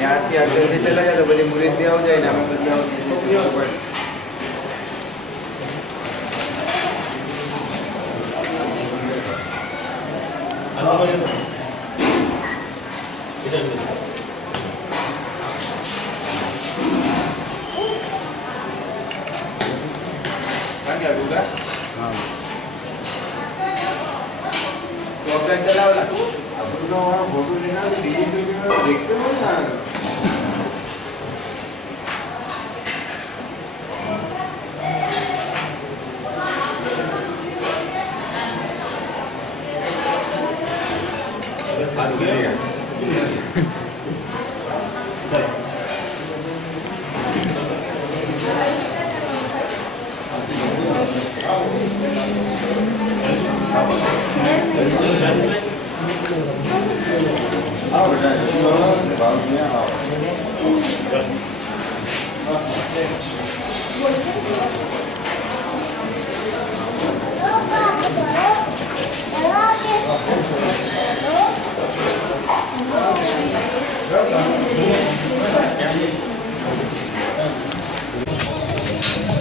यहाँ से आगे से चला जाए तो बोले मुरीद भी हो जाए ना मैं बदलाव क्या होगा? हाँ। तो अपना चला वाला। अब तो वहाँ फोटो लेना तो बीजेपी में देखते हो ना।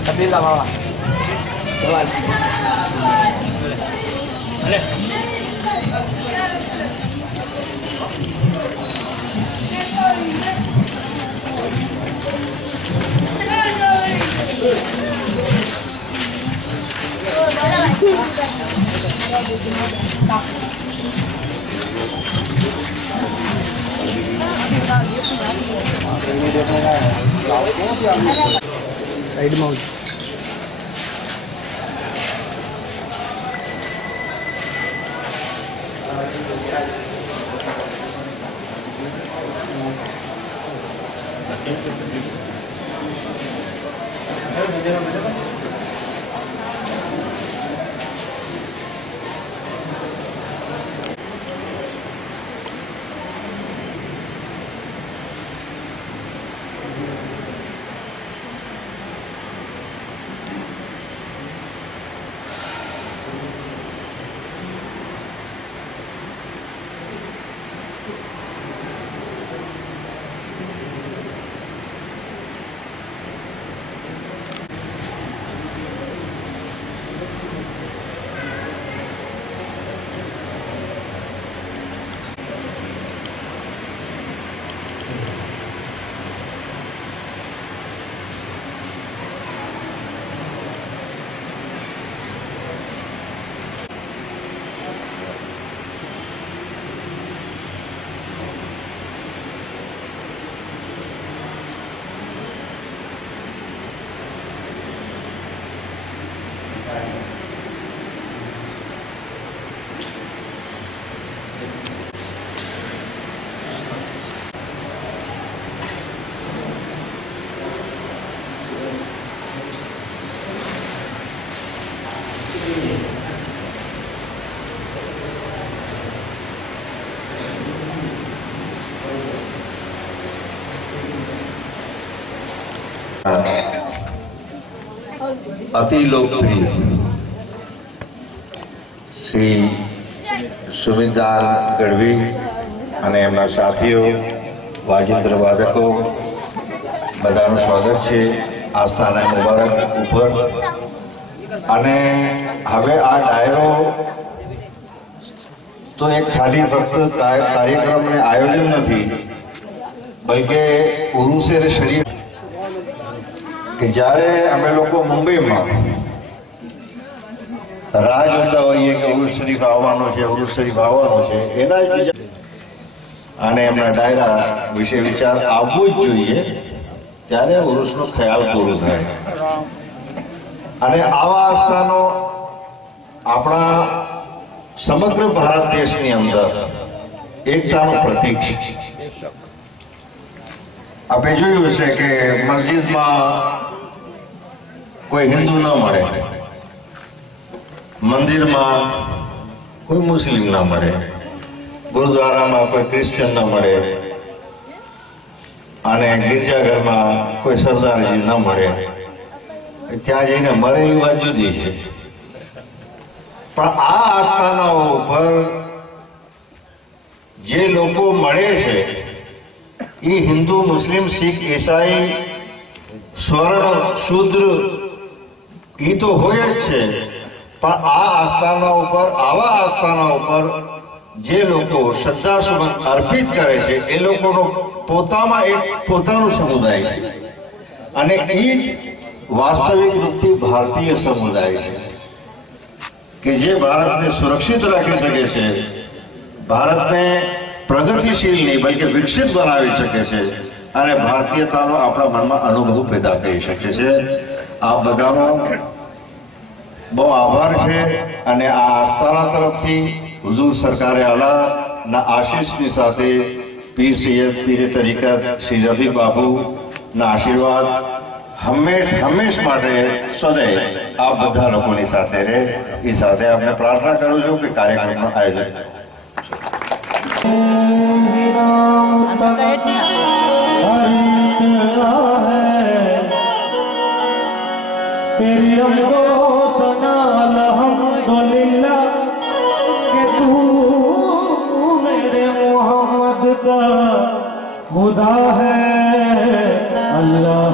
Tapi lah bawa. Jual. Boleh. Side mount. अति लोकप्रिय श्री सुमितदान गढ़वी અને એમના સાથીઓ વાજિંત્ર વાદકો બધાનું સ્વાગત છે આસ્થાના મુબારક ઉપર। અને હવે આ ડાયરો તો એક ખાલી ફક્ત કાર્યક્રમને આયોજન નથી, બલકે ઉરુસે શરીર કે જ્યારે અમે લોકો મુંબઈમાં રાહ જોતા હોઈએ કે ઉરુસ શરીફ આવવાનો છે, ઉરુસ શરીફ આવવાનો છે, એના જ અને એમના ડાયરા વિશે વિચાર આવવો જ જોઈએ, ત્યારે ઉરુસનો ખ્યાલ પૂરો થાય। અને આવા આસ્થાનો આપણા સમગ્ર ભારત દેશની અંદર એકતાનું પ્રતીક છે। આપણે જોયું હશે કે મસ્જિદમાં કોઈ હિન્દુ ન મળે, મંદિરમાં કોઈ મુસ્લિમ ન મળે, ગુરુદ્વારામાં કોઈ ક્રિશ્ચન ન મળે અને ગિરજાઘરમાં કોઈ સરદારજી ન મળે। ત્યાં જઈને મરે એ વાત જુદી છે, પણ આ આસ્થાનાઓ ઉપર જે લોકો મળે છે એ હિન્દુ, મુસ્લિમ, શીખ, ઈસાઈ, સ્વર્ણ, શૂદ્ર એ તો હોય જ છે, પણ આ આસ્થાના ઉપર, આવા આસ્થાના ઉપર જે લોકો શ્રદ્ધાસુમન અર્પિત કરે છે એ લોકોનો પોતામાં એક પોતાનું સમુદાય છે, અને એ જ વાસ્તવિક રૂપથી ભારતીય સમુદાય છે કે જે ભારતને સુરક્ષિત રાખી શકે છે, ભારતને પ્રગતિશીલ નહીં બલકે વિકસિત બનાવી શકે છે, અને ભારતીયતાનો આપણા મનમાં અનુભવ પેદા કરી શકે છે। આ બધાનો બહુ આભાર છે। અને આ આસ્થાના તરફથી હુઝુર સરકારે આલાના આશીષની સાથે પીર સૈયદ પીરે તરીકત શ્રી રફી બાપુના આશીર્વાદ હંમેશ માટે સદૈવ આ બધા લોકોની સાથે રહે, એ સાથે આપણે પ્રાર્થના કરું છું કે કાર્યક્રમનું આયોજન खुदा है अल्लाह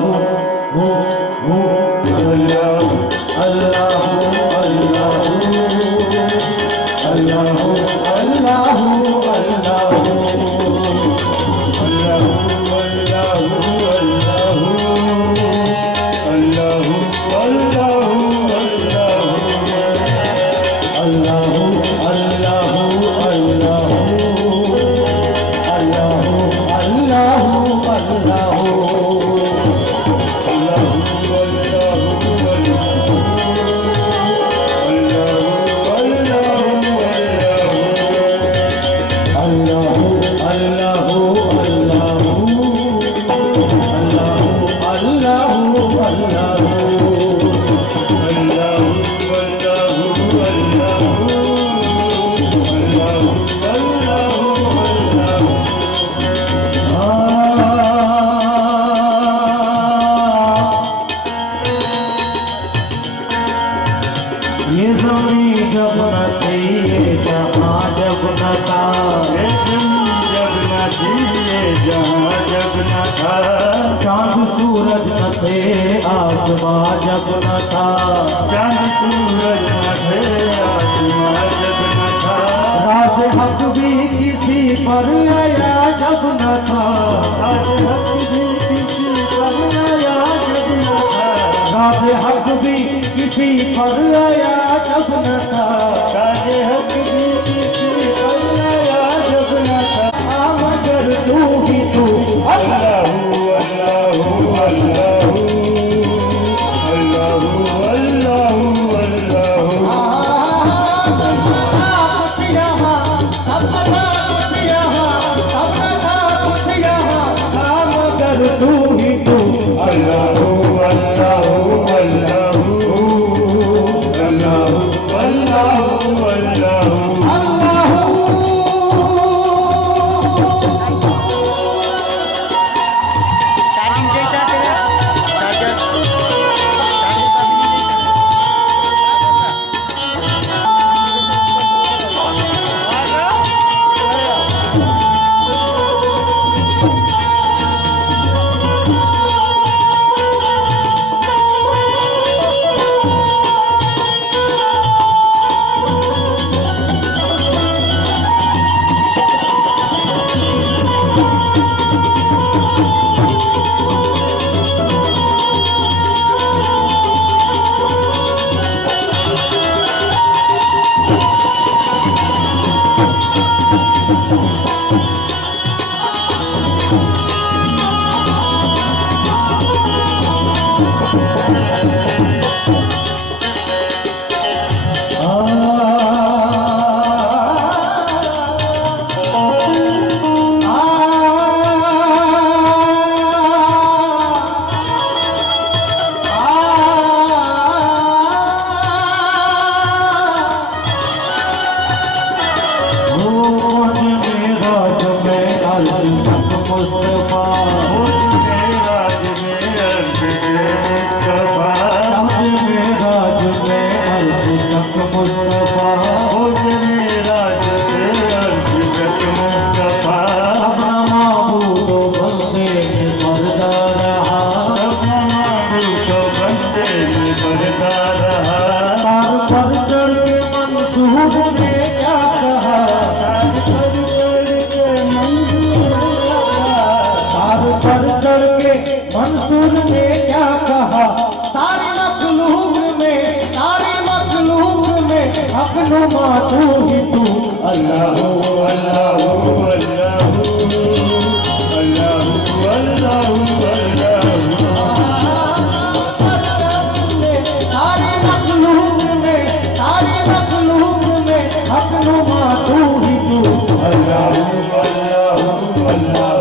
चांद सूरज न थे आसमां जब न था, चांद सूरज न थे आसमां जब न था, राज हक भी किसी पर आया जब न था, राज हक भी किसी पर आया जब न था, राज हक भी किसी पर आया जब न था, राज हक भी किसी पर आया जब न था, मगर तू ही तू अल्लाह Allah मंसूर ने क्या कहा सारी मखलूक में अपनो मातू ही तू अल्लाह अल्लाह अल्लाह अल्लाह अल्लाह सारी मखलूक में अपनो मातू ही तू अल्लाह अल्लाह अल्लाह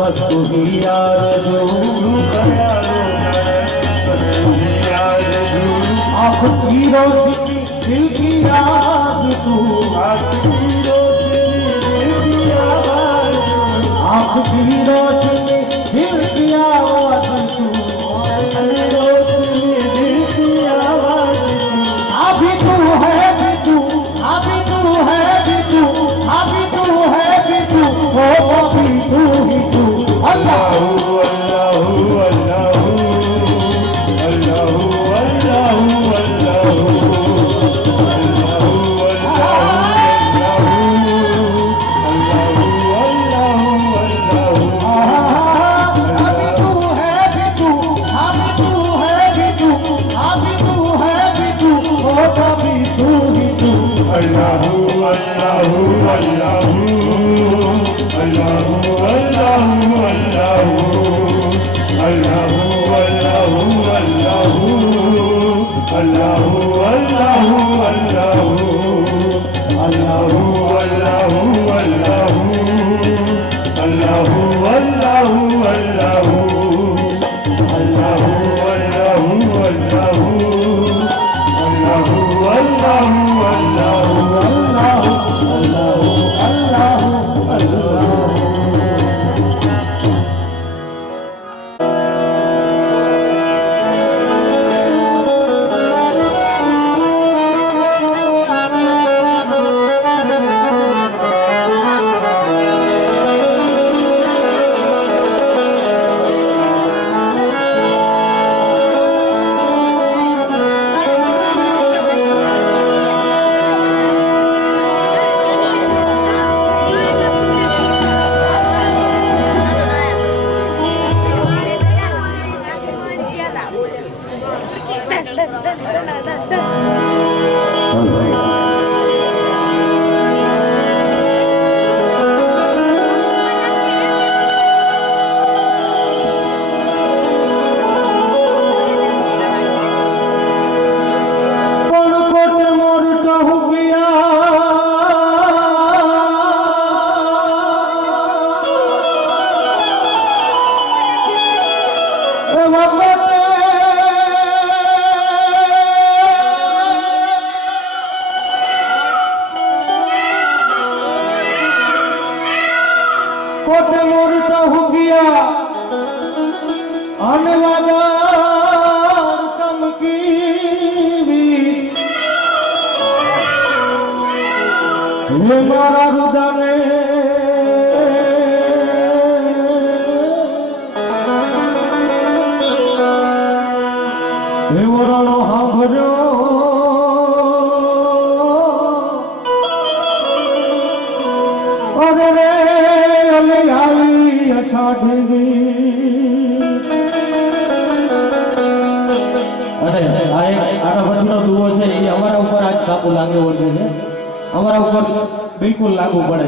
बस तू ही यार जो आँख की रोशनी दिल की याद तू आँख की रोशनी दिल की आवाज तू अभी तू है भी तू अभी तू है भी तू अभी तू है भी तू हो अभी तू ही तू अल्लाह अल्लाह अल्लाह अल्लाह Allah कोटे मोरता हो गया आने वाला चमकी ये मारा रुदाने ये वरालो हाभरो अरे रे अले आई अषाढ़ी अरे आना पछीनो दुओ छे ई અમારા ઉપર આજ કાબુ લાગ્યો છે અમારા ઉપર બિલકુલ લાગુ પડે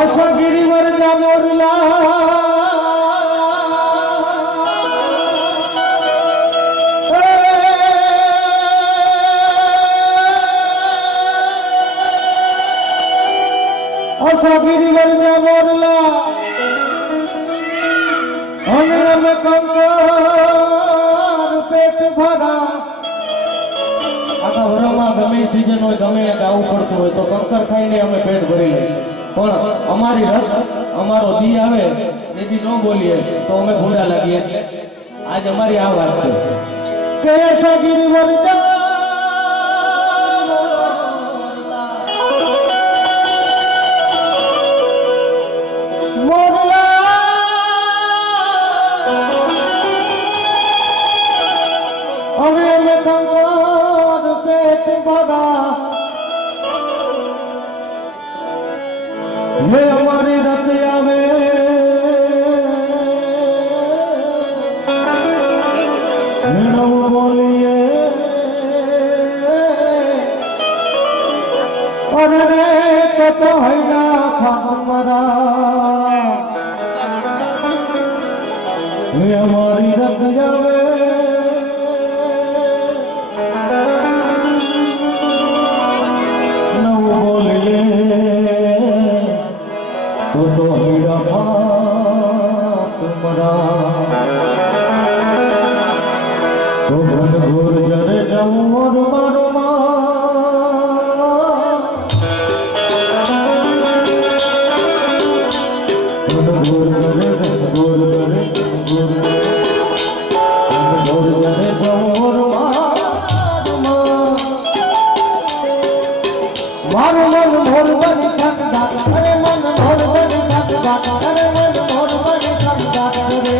અસગીરી વરજા મોરલા અસગીરી વરજા મોરલા અને અમે કંકર પેટ ભરા આખા વરમાં ગમે સીઝન હોય ગમે ગાવું પડતું હોય તો કંકર ખાઈને અમે પેટ ભરી લઈએ પણ અમારી રથ અમારો દી આવે એથી ન બોલીએ તો અમે ભૂંડા લાગીએ આજ અમારી આ વાત છે કે સગીરી વરજા મોરલા હવે અમે કંકર પેટ ભરા ये हमारी रत आवे नम बोलिए और रे तो हैना खामरा ये हमारी रत आवे नम बोलिए तो हीरा तुम्हारा तो घन घोर जरे जाऊं और मारो घोर जरे घोर जरे घोर जरे जाऊं और मारो मन भोर बनी ठंडा अरे मन भोर बनी ठंडा अरे मन भोर बनी ठंडा रे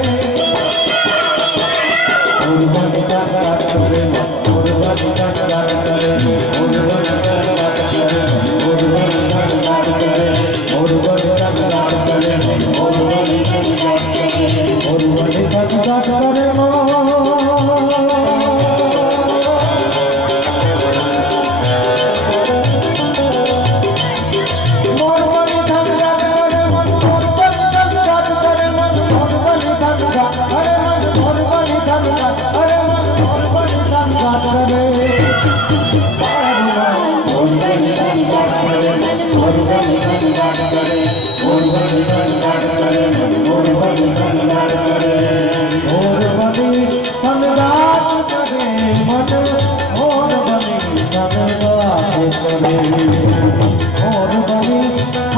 भोर बनी ठंडा रे भोर बनी ठंडा रे भोर बनी ठंडा रे भोर बनी ठंडा रे भोर बनी ठंडा रे भोर बनी ठंडा रे भोर बनी ठंडा रे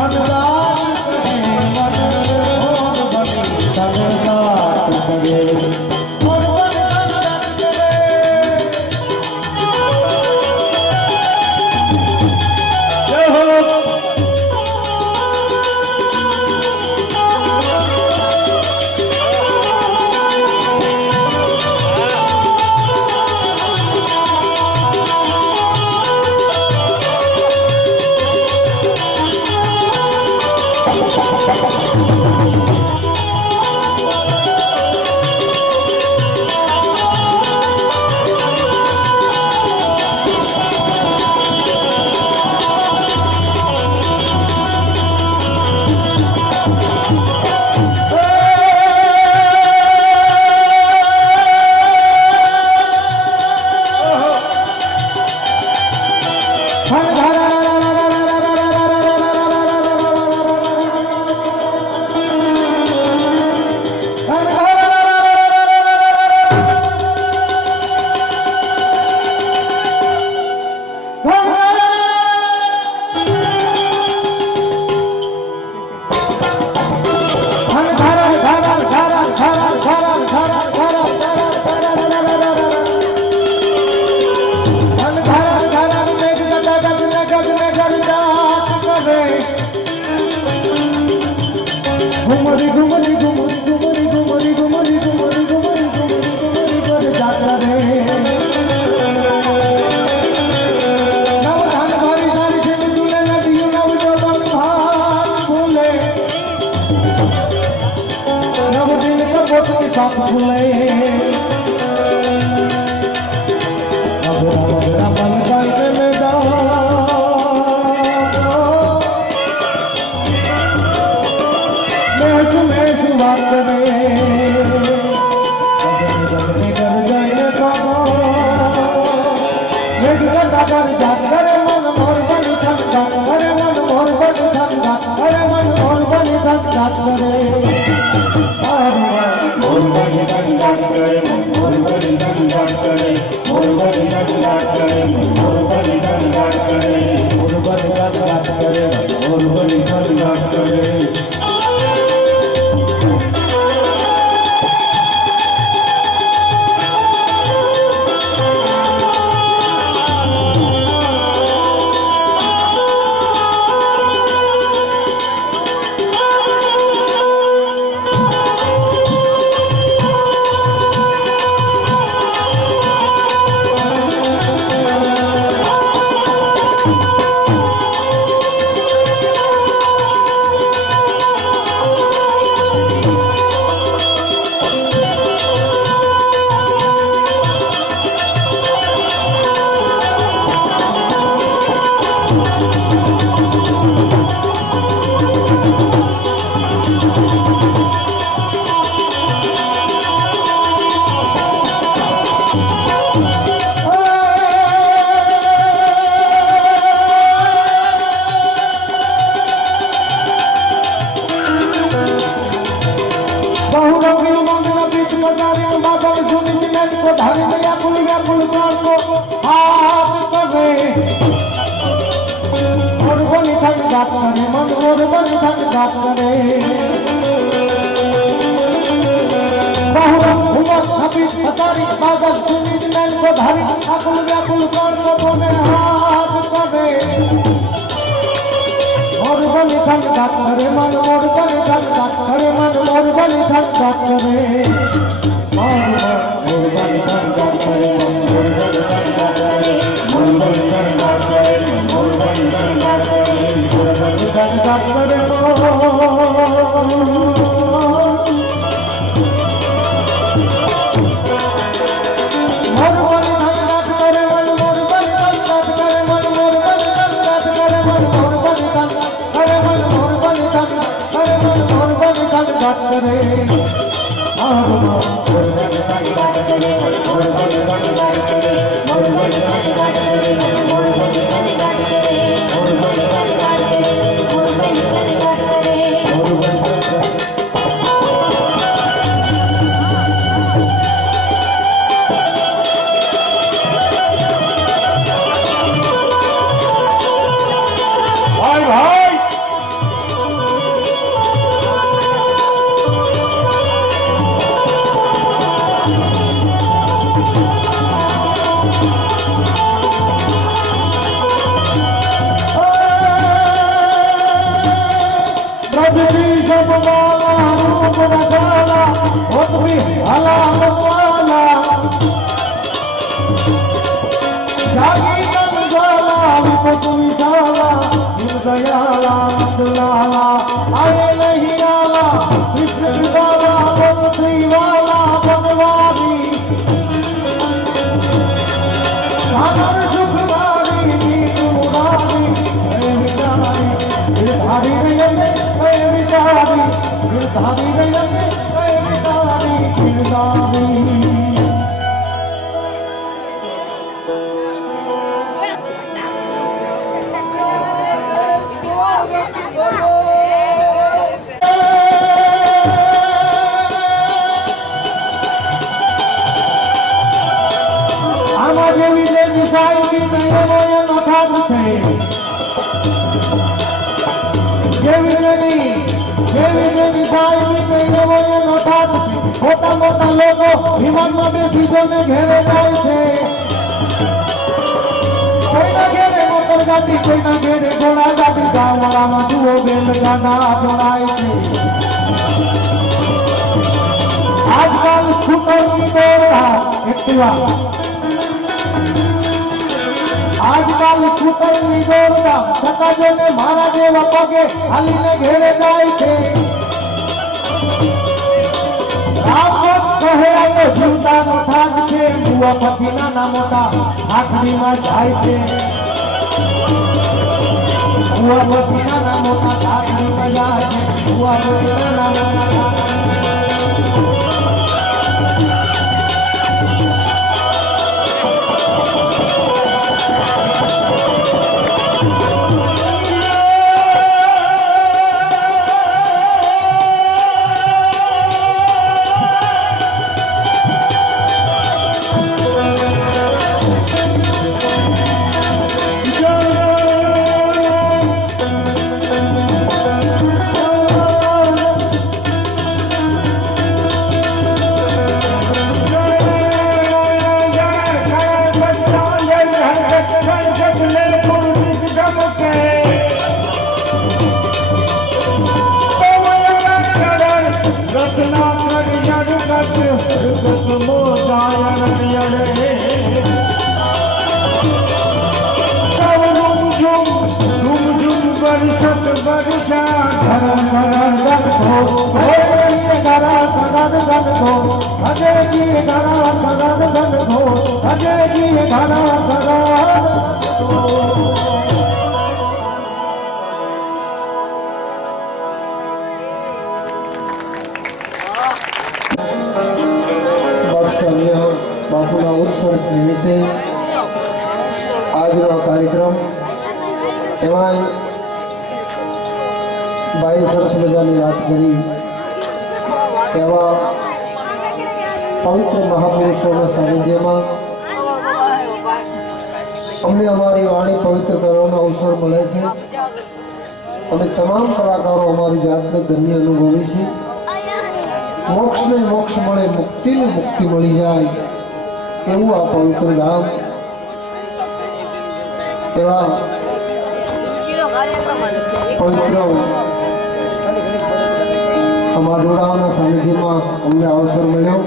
डगर जात करे मन मोर बनी धन घात करे मन मोर बनी धन घात करे मन मोर बनी धन घात करे मोर बनी धन घात करे मोर बनी धन घात करे मोर बनी धन घात करे मोर बनी धन घात करे मोर बनी धन घात करे मोर बनी धन घात करे मोटा मोटा लोगों विमान में सीधो ने घेरे जाए थे कोई ना घेरे मोटर गाड़ी कोई ना घेरे घोड़ा गाड़ी गाँव वाला मधुओ बेल गाना जोड़ाए थे आजकल स्कूटर की दौड़ था एक्टिवा आजकल स्कूटर की दौड़ था सका जो ने मारा देवा पगे हाली ने घेरे जाए थे जीवता ठाक છે બુઆ પછી નાના મોટા આખડીમાં જાય છે બુઆ પછી નાના મોટા આખડીમાં જાય છે બુઆ પછી નાના મોટા बरसत बरसा धर धर धर धो भजे धरा धर धर धो भजे जी धरा धर धर धो भजे जी धरा धर धो। વાત્સલ્ય બાપુના ઉત્સવ નિમિત્તે આજનો કાર્યક્રમ એમાં ભાઈ સરસ મજાની વાત કરી એવા પવિત્ર મહાપુરુષોના સાનિધ્યમાં અમને અમારી વાણી પવિત્ર કરવાનો અવસર મળે છે। અમે તમામ કલાકારો અમારી જાતને ધન્ય અનુભવી છે। मोक्ष ने मोक्ष मळे मुक्ति ने मुक्ति मळी जाय एवं आ पवित्र धाम एवा पवित्र अमारा डोडावाना सानिध्यमां अमने अवसर मळ्यो।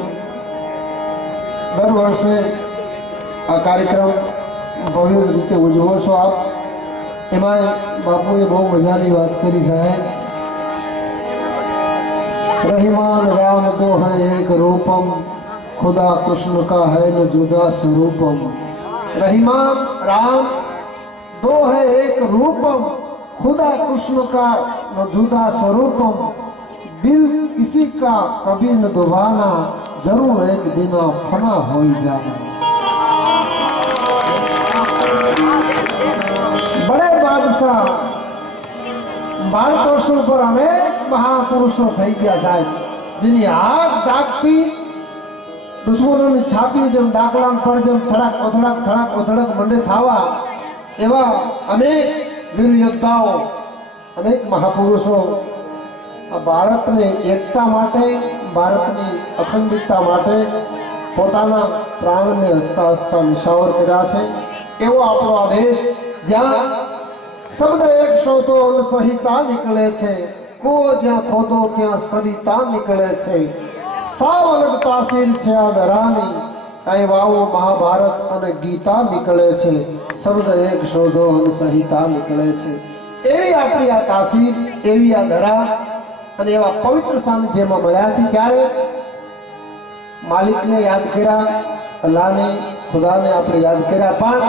दर वर्षे आ कार्यक्रम भव्य रीते उजवो छो आप। एमां बापुए बहु मजानी वात करी साहेब। रहीमान राम दो है एक रूपम खुदा कृष्ण का है न जुदा स्वरूपम। रहीमान राम दो है एक रूपम खुदा कृष्ण का न जुदा स्वरूपम। दिल किसी का कभी न दुबाना जरूर एक दिन फना हो जाना। बड़े बादशाह भारतवर्षों पर अनेक महापुरुषों થઈ ગયા સાહેબ, જેની આગ દાગતી દુશ્મનોની છાતી જેમ દાખલા પર જેમ થડાક કોથળક મંડે થાવા એવા અનેક વીર યોદ્ધાઓ અનેક મહાપુરુષો આ ભારતની એકતા માટે ભારતની અખંડિતતા માટે પોતાના પ્રાણને હસતા હસતા નિશાવર કર્યા છે। એવો આપણો આ દેશ જ્યાં शब्द एक शोधो सहिता निकले छे को ज्या खोदो त्या सरिता निकले छे। साव अलग तासीर छे आ धरानी कई वावो महाभारत अने गीता निकले छे। शब्द एक शोधो अने सहिता निकले छे। एवी आपणी आ तासीर एवी आ धरा अने एवा पवित्र सानिध्यमां मळ्या छे। क्यारे मालिकने याद कर्या, अल्लाहने खुदाने आपणे याद कर्या। पण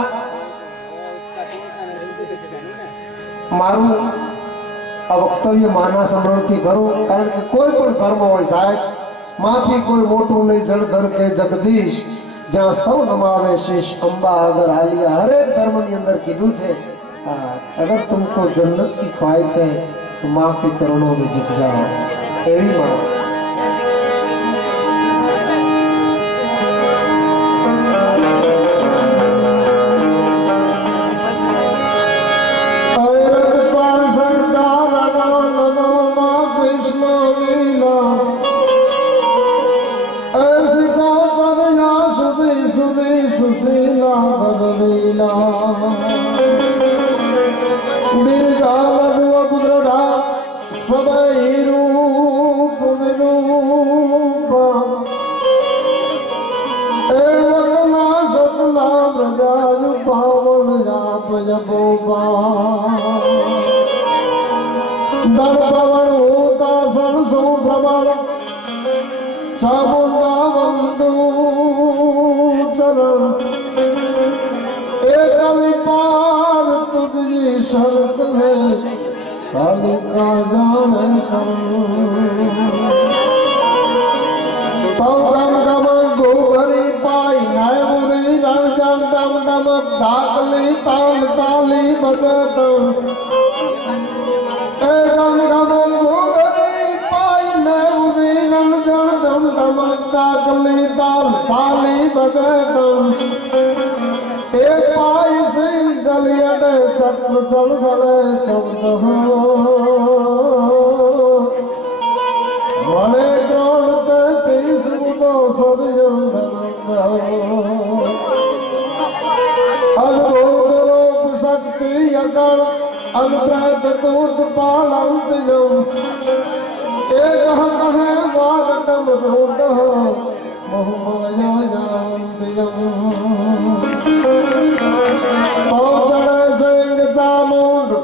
मारू आ वक्तव्य माना समरणथी करूं, कारण के कोई पण धर्म होय साहेब माथी कोई मोटू नहीं जलधर के जगदीश ज्यां सौ नमावे शीश अंबा अगर हालिया। हरेक धर्म नी अंदर कीधुं छे अगर तुमको जन्नत की ख्वाहिश है तो मां के चरणों में झुक जाओ। एवी मां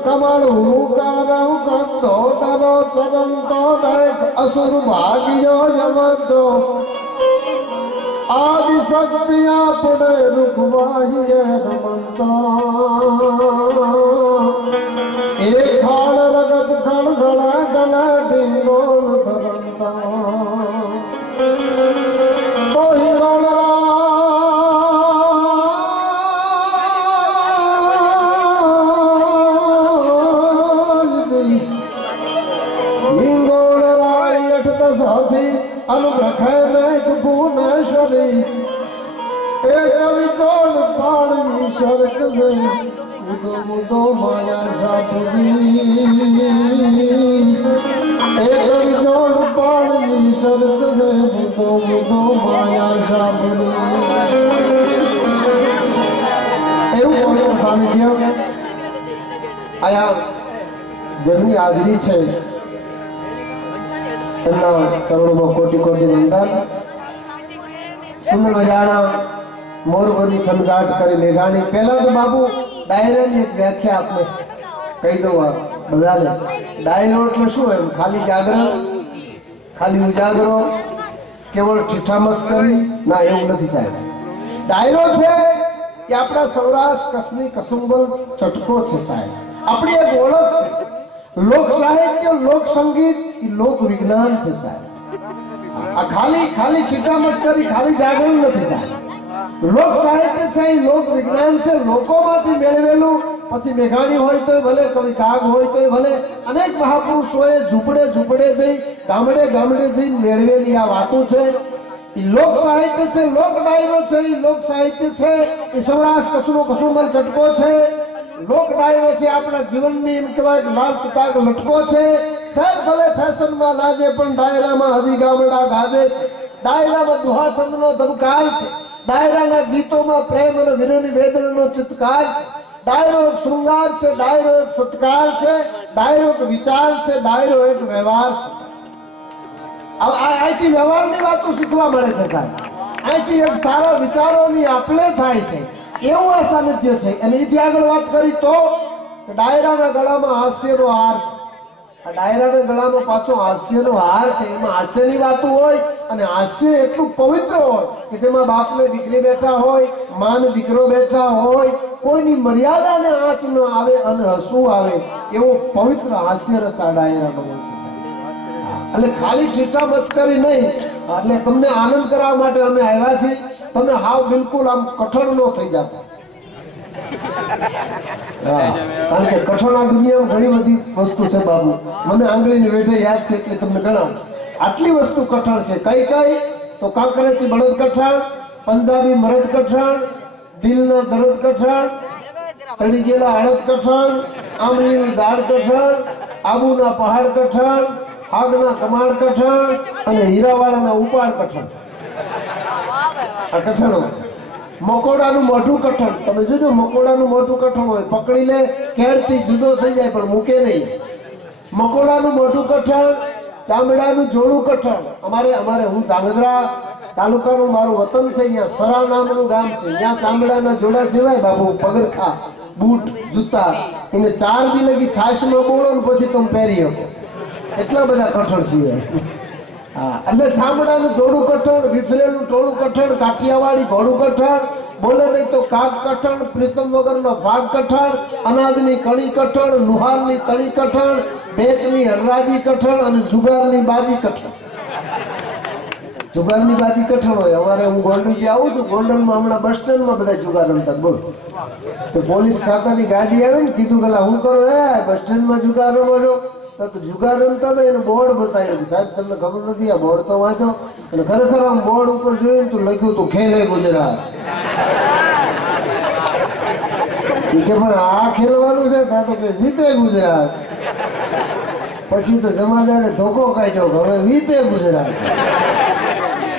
कमल તદંતો દેખ અસુર ભાગ્યો જમતો આદિ શક્તિ આપણે રૂપવાહીએ રમંતો એ ખાળ રગત ખણ ગળા ગળા ડિંગોળ ધરંતા તો હિંગોળ अनुग्रह में भुवनेश्वरी एक विकोण पाणी शरक में मुदो मुदो माया सापुरी एक विकोण पाणी शरक में मुदो मुदो माया सापुरी એવું કોઈ સાનિધ્ય આયા જેમની હાજરી છે એમના ચરણોમાં કોટી કોટી વંદન સુંદર મજાના મોરબોની ખનગાટ કરી મેઘાણી પહેલા તો બાબુ ડાયરાની એક વ્યાખ્યા આપને કહી દઉં આ બધાને ડાયરો એટલે શું એમ ખાલી જાગરણ ખાલી ઉજાગરો કેવળ ઠીઠા મસ્કરી ના એવું નથી સાહેબ ડાયરો છે એ આપણા સૌરાષ્ટ્ર કચ્છની કસુંબલ ચટકો છે સાહેબ આપણી એક ઓળખ છે લોક સાહિત્ય લોક સંગીત એ લોક વિજ્ઞાન છે સાહેબ આ ખાલી ખાલી ટીકા મસ્કરી ખાલી જાગરણ નથી સાહેબ લોક સાહિત્ય છે એ લોક વિજ્ઞાન છે લોકોમાંથી મેળવેલું પછી મેઘાણી હોય તોય ભલે કવિ કાગ હોય તોય ભલે અનેક મહાપુરુષોએ ઝૂંપડે ઝૂંપડે જઈ ગામડે ગામડે જઈ મેળવેલી આ વાતો છે એ લોક સાહિત્ય છે લોક ડાયરો છે એ લોક સાહિત્ય છે એ સૌરાષ્ટ્ર કચ્છનો કસુંબલ ચટકો છે લોક ડાયરો છે આપણા જીવનની એમ કહેવાય લાલ ચટાક લટકો છે સાહેબ ભલે ફેશનમાં લાગે પણ ડાયરામાં હજી ગામડા ગાજે છે ડાયરામાં દુહાછંદનો ધબકાર છે ડાયરાના ગીતોમાં પ્રેમ અને વિરહની વેદનાનો ચિત્કાર છે ડાયરો એક શૃંગાર છે ડાયરો એક સત્કાર છે ડાયરો એક વિચાર છે ડાયરો એક વ્યવહાર છે અહીંથી વ્યવહારની વાતો શીખવા મળે છે સાહેબ અહીંથી એક સારા વિચારોની આપલે થાય છે એવું આ સાનિધ્ય છે અને એથી આગળ વાત કરી તો ડાયરાના ગળામાં હાસ્યનો હાર છે આ ડાયરાના ગળામાં પાછો હાસ્યનો હાર છે એમાં હાસ્યની વાતો હોય અને હાસ્ય એટલું પવિત્ર હોય કે જેમાં બાપને દીકરી બેઠા હોય માને દીકરો બેઠા હોય કોઈની મર્યાદાને આંચ ન આવે અને હસવું આવે એવો પવિત્ર હાસ્ય રસ આ ડાયરાનો હોય છે એટલે ખાલી ઠીઠા મસ્કરી નહીં એટલે તમને આનંદ કરાવવા માટે અમે આવ્યા છીએ તમે હાવ બિલકુલ આમ કઠણ ન થઈ જતા કારણ કે કઠણ આ દુનિયામાં ઘણી બધી વસ્તુ છે બાબુ મને આંગળીની વેઢે યાદ છે એટલે તમને ગણાવ આટલી વસ્તુ કઠણ છે કઈ કઈ તો કાંકરેચી બળદ કઠણ પંજાબી મરદ કઠણ દિલના દર્દ કઠણ ચડી ગયેલા હળદ કઠણ આંબલીની દાળ કઠણ આબુના પહાડ કઠણ આગના કમાડ કઠણ અને હીરાવાળાના ઉપાડ કઠણ આ કઠણો મકોડાનું મોઢું કઠણ તમે જોજો મકોડાનું મોઢું કઠણ હોય પકડી લે કેળથી જુદો થઈ જાય પણ મૂકે નહીં મકોડાનું મોઢું કઠણ ચામડાનું જોડું કઠણ અમારે હું ધાંગધ્રા તાલુકાનું મારું વતન છે અહીંયા સરા નામનું ગામ છે જ્યાં ચામડાના જોડા સિવાય બાબુ પગરખા બૂટ જૂતા એને 4 દી લગી છાશમાં બોળો ને પછી તમે પહેરી શકો એટલા બધા કઠણ છીએ હા એટલે ચામડાનું જોડું કઠણ વિફરેલું ટોળું કઠણ કાઠિયાવાડી ઘોડું કઠણ બોલે નહીં તો કાગ કઠણ પ્રીતમ વગરનો ભાગ કઠણ અનાજની કણી કઠણ લુહારની તળી કઠણ બેકની હરરાજી કઠણ અને જુગારની બાજી કઠણ જુગારની બાજી કઠણ હોય અમારે હું ગોંડલથી આવું છું ગોંડલમાં હમણાં બસ સ્ટેન્ડમાં બધા જુગાર રમતા બોલ તો પોલીસ ખાતાની ગાડી આવે ને કીધું કે હું કરો બસ સ્ટેન્ડમાં જુગાર રમો છો તો જુગાર રમતા હતા એનું બોર્ડ બતાવ્યું સાહેબ તમને ખબર નથી આ બોર્ડ તો વાંચો અને ખરેખર આમ બોર્ડ ઉપર જોયું તો લખ્યું હતું ખેલે ગુજરાત કે પણ આ ખેલવાનું છે તો કે જીતે ગુજરાત પછી તો જમાદારે ધોકો કાઢ્યો કે હવે વીતે ગુજરાત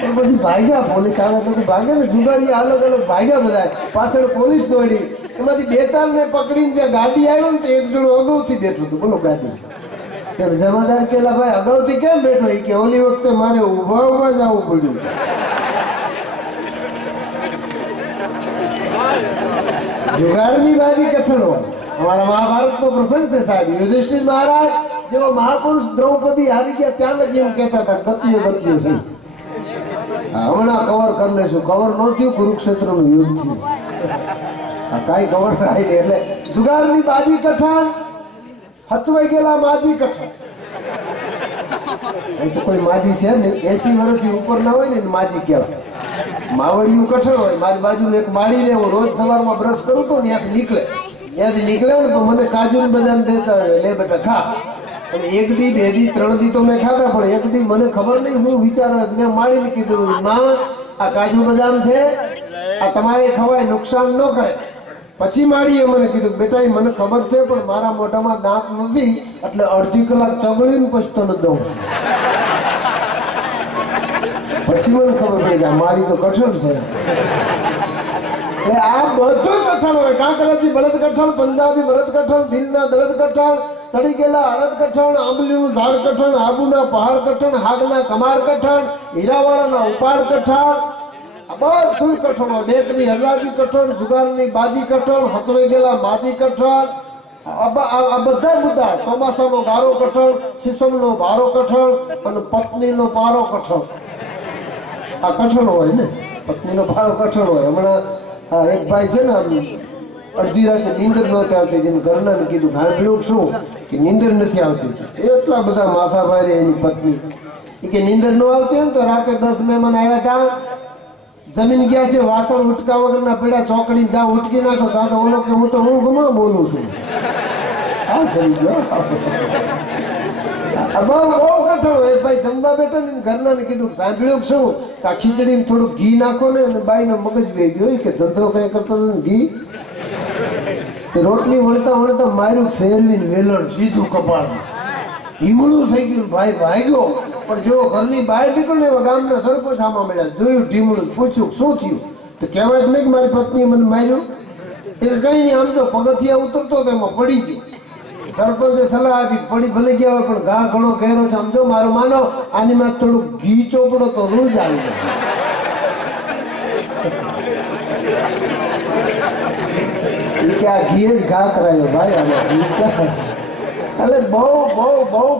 પણ પછી ભાગ્યા પોલીસ આવે તો ભાગે ને જુગારી અલગ અલગ ભાગ્યા બધા પાછળ પોલીસ દોડી એમાંથી 2-4 ને પકડીને જે ગાડી આવ્યો ને તો એક જણો અગાઉથી બેઠું હતું બોલો ગાડી જમાદાર કેલા ભાઈ અગાઉથી કેમ બેઠો એ કે ઓલી વખતે મારે ઉભા ઉભા જવું પડ્યું જુગારની બાજી કથળો અમારા મહાભારતનો પ્રસંગ છે સાહેબ યુધિષ્ઠિર મહારાજ જેવો મહાપુરુષ દ્રૌપદી હારી ગયા ત્યાં જ એમ કહેતા હતા ગતિએ ગતિએ થઈ. હમણાં કવર કરી લેશું. કવર ન થયું, કુરુક્ષેત્રનું યુદ્ધ થયું. કાંઈ કવર થાય નહીં. એટલે જુગારની બાજી કઠણ, હચવાઈ ગયેલા માજી કઠણ. એ તો કોઈ માજી છે ને 80 વર્ષથી ઉપર ના હોય ને માજી કહેવાય. માવડિયું કઠણ હોય. મારી બાજુ એક માળી ને હું રોજ સવારમાં બ્રશ કરું તો ત્યાંથી નીકળે ને તો મને કાજુ ને બદામ દેતા, લે બેટા ખા. અને 1 દી 2 દી 3 દી તો મેં ખાધા, પણ 1 દી મને ખબર નહીં હું વિચારો, મેં માળીને કીધું, માં આ કાજુ બદામ છે, આ તમારે ખવાય, નુકસાન ન કરે. પછી માળીએ મને કીધું, બેટા એ મને ખબર છે પણ મારા મોઢામાં દાંત નથી, એટલે અડધી કલાક ચગડીને પછી તને દઉં. પછી મને ખબર પડી કે આ મારી તો કઠણ છે. આ બધું કઠણ હોય. કાંકરાજી બળદ કઠણ, પંજાબી બળદ કઠણ, દિલના દળદ કઠણ, ચડી ગયેલા અડદ કઠણ, આંબલીનું ઝાડ કઠણ, આબુના પહાડ કઠણ, હાગના કમાડ કઠણ, હીરાવાળાના ઉપાડ કઠણ, આ બધું કઠણ હોય. ડેકની હરલાજી કઠણ, જુગારની બાજી કઠણ, હચવાઈ ગયેલા માજી કઠણ, આ બધા મુદ્દા. ચોમાસાનો ગારો કઠણ, શીશમનો ભારો કઠણ અને પત્નીનો પારો કઠણ. આ કઠણ હોય ને, પત્નીનો ભારો કઠણ હોય. હમણાં એક ભાઈ છે ને, અડધી રાતે નીંદર નહોતી આવતી, જેને ઘરનાને કીધું ખાંડ્યું શું કે નીંદર નથી આવતી. એટલા બધા માથા ભારે એની પત્ની કે નીંદર ન આવતી હોય ને તો રાતે 10 મહેમાન આવ્યા હતા, જમીન ગયા છે, વાસણ ઉટકા વગરના પીડા, ચોકડી જ્યાં ઉટકી નાખો ત્યાં તો ઓલો કે હું ગમા બોલું છું. હા કરી ગયો. બહુ કઠણ હોય. ભાઈ જમવા બેઠા ને ઘરનાને કીધું સાંભળ્યું શું કે આ ખીચડીમાં થોડું ઘી નાખો ને, અને બાઈનો મગજ વહી ગયો કે ધંધો કઈ કરતો ઘી. રોટલી વળતા વળતા માર્યું ફેરવીને વેલણ સીધું કપાળમાં, ઢીમણું થઈ ગયું. ભાઈ ભાગ્યો, પણ જો ઘરની બહાર નીકળ્યો એવા ગામના સરપંચ આમાં મળ્યા, જોયું ઢીમણું, પૂછ્યું શું થયું તો કહેવાય જ નહીં કે મારી પત્નીએ મને માર્યું. એટલે કઈ નહીં, આમ તો પગથિયા ઉતરતો તો એમાં પડી ગયો. સરપંચે સલાહ આપી, પડી ભલે ગયા હોય પણ ઘા ઘણો ઘેરો છે, સમજો મારો માનો, આની માં થોડું ઘી ચોપડો તો રોજ આવી જાય. કે આ ઘી જ ઘા કરાયો ભાઈ. એટલે બહુ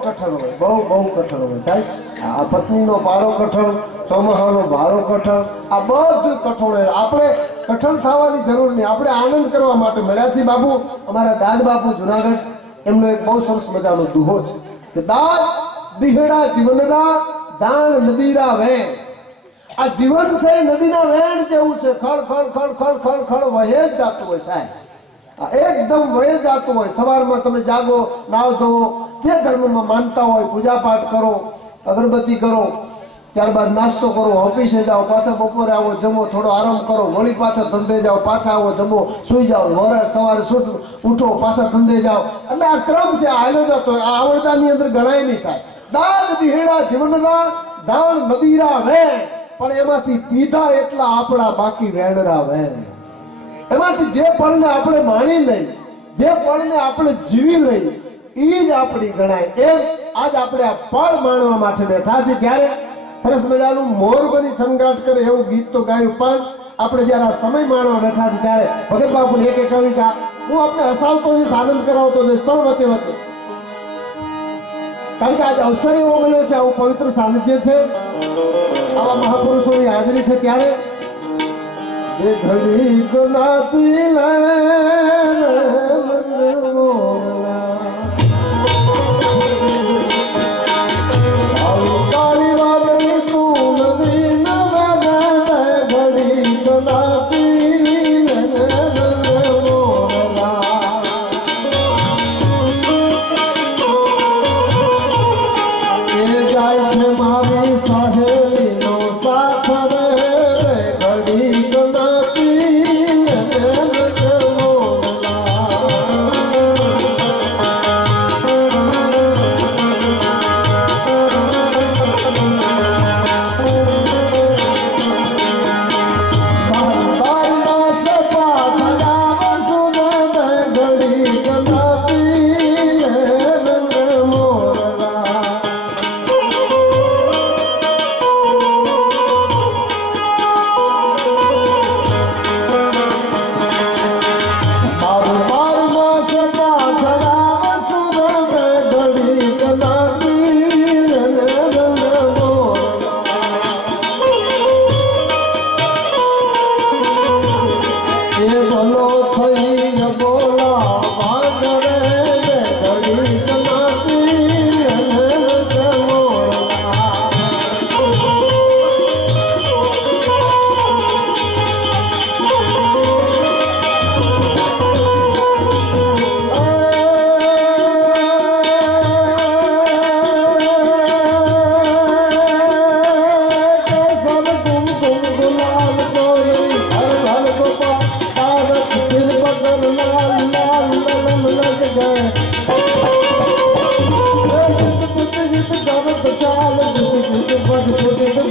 કઠણ હોય, બહુ કઠણ હોય સાહેબ. આ પત્નીનો પારો કઠણ, ચોમાહાનો ભારો કઠણ, આ બધું કઠણ હોય. આપણે કઠણ થવાની જરૂર નહીં. આપણે આનંદ કરવા માટે મળ્યા છીએ. બાપુ અમારા દાદ બાપુ જુનાગઢ, એમનો એક બહુ સરસ મજાનો દુહો છે કે દાદ દિહડા જીવનના જાણ નદીરા વેણ. આ જીવન છે નદીના વેણ જેવું છે. ખળ ખળ ખળ ખળ ખળ ખળ વહે જ જતું હોય સાહેબ. એકદમ વહે જતું હોય. સવારમાં તમે જાગો, નાવ ધોવો, જે ધર્મમાં માનતા હોય, પૂજા પાઠ કરો, અગરબત્તી કરો, ત્યારબાદ નાસ્તો કરો, ઓફિસે જાઓ, પાછા બપોરે આવો, જમો, થોડો આરામ કરો, વળી પાછા ધંધે જાઓ, પાછા આવો, જમો, સુઈ જાઓ, સવારે ઉઠો, પાછા ધંધે જાઓ. એટલે આ ક્રમ છે, હાલ્યો જતો. આ આવડતાની અંદર ગણાય નહીં સાહેબ. દાદ દિહેડા જીવનના જાણ નદીરા વેણ, પણ એમાંથી પીધા એટલા આપણા બાકી વેણરા વેણ. એમાંથી જે પળને આપણે માણી લઈ, જે પળને આપણે જીવી લઈ, એ જ આપણી ગણાય. એમ આજ આપણે આ પળ માણવા માટે બેઠા છે. ત્યારે સરસ મજાનું મોર બની થનગાટ કરે એવું ગીત તો ગાયું, પણ આપણે જયારે આ સમય માણવા બેઠા છે ત્યારે ભગત બાપુની એક કવિતા હું આપણે હસાવતો જઈશ, આનંદ કરાવતો જઈશ, પણ વચ્ચે વચ્ચે, કારણ કે આજ અવસર એવો મળ્યો છે, આવું પવિત્ર સાનિધ્ય છે, આવા મહાપુરુષોની હાજરી છે. ત્યારે એ ઘડી નાચી લે ઘડી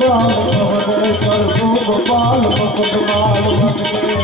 ચાલ ખબર કરતો ગોપાલ મફત માલ વગરે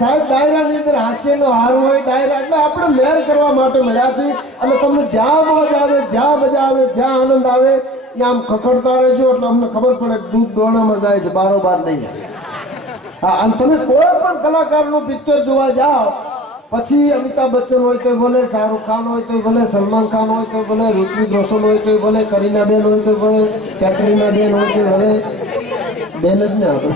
સાહેબ ડાયરાની અંદર હાસ્યનો હાર હોય ડાયરા એટલે આપણે લહેર કરવા માટે મળ્યા છે અને તમને જ્યાં મોજ આવે જ્યાં મજા આવે જ્યાં આનંદ આવે ત્યાં આમ ખખડતા રહેજો એટલે અમને ખબર પડે કે દૂધ દોણામાં જાય છે બારોબાર નહીં. હા, અને તમે કોઈ પણ કલાકારનું પિક્ચર જોવા જાઓ પછી અમિતાભ બચ્ચન હોય તો ભલે, શાહરુખ ખાન હોય તો ભલે, સલમાન ખાન હોય તો ભલે, ઋત્વિક રોશન હોય તો ભલે, કરીના બેન હોય તો ભલે, કેટરીના બેન હોય તો ભલે, બેન જ ને આપણે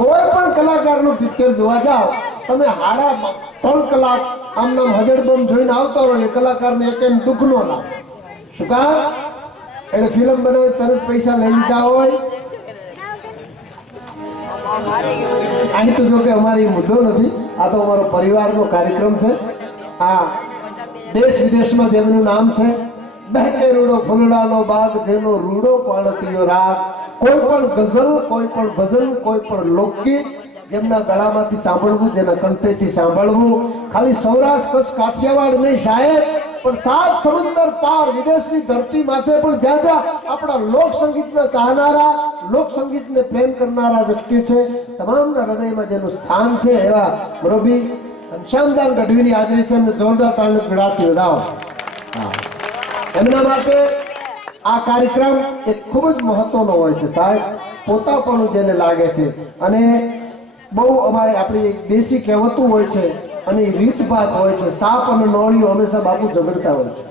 કોઈ પણ કલાકારનું પિક્ચર જોવા જાઓ તમે 3.5 કલાક આમ નામ હજડબમ જોઈને આવતા હોય એ કલાકારને એક દુઃખ નો લાગે. શું કામ? એને ફિલ્મ બનાવી તરત પૈસા લઈ લીધા હોય. અહીં તો જો કે અમારી મુદ્દો નથી, આ તો અમારો પરિવારનો કાર્યક્રમ છે. આ દેશ વિદેશમાં જેમનું નામ છે બહેકે રૂડો ફૂલડાનો બાગ જેનો રૂડો પાડતીયો રાગ, કોઈ પણ ગઝલ, કોઈ પણ ભજન, કોઈ પણ લોકગીત જેમના ગળામાંથી સાંભળવું, જેના કંઠેથી સાંભળવું, ખાલી સૌરાષ્ટ્ર કચ્છ કાઠિયાવાડ નહીં સાહેબ, પણ 7 સમુદ્ર પાર વિદેશની ધરતી માથે પણ જ્યાં જ્યાં આપણા લોક સંગીતના ચાહનારા, લોક સંગીતને પ્રેમ કરનારા વ્યક્તિ છે, તમામના હૃદયમાં જેનું સ્થાન છે એવા મુરબ્બી ઘનશ્યામદાન ગઢવીની હાજરી છે. એમને જોરદાર તાળીઓ પીડાટી વધાવો. એમના માટે આ કાર્યક્રમ એક ખૂબ જ મહત્વનો હોય છે સાહેબ. પોતાપણું જેને લાગે છે અને બહુ અમારે આપણી એક દેશી કહેવતું હોય છે અને રીતભાત હોય છે. સાપ અને નોળીઓ હંમેશા બાપુ ઝઘડતા હોય છે.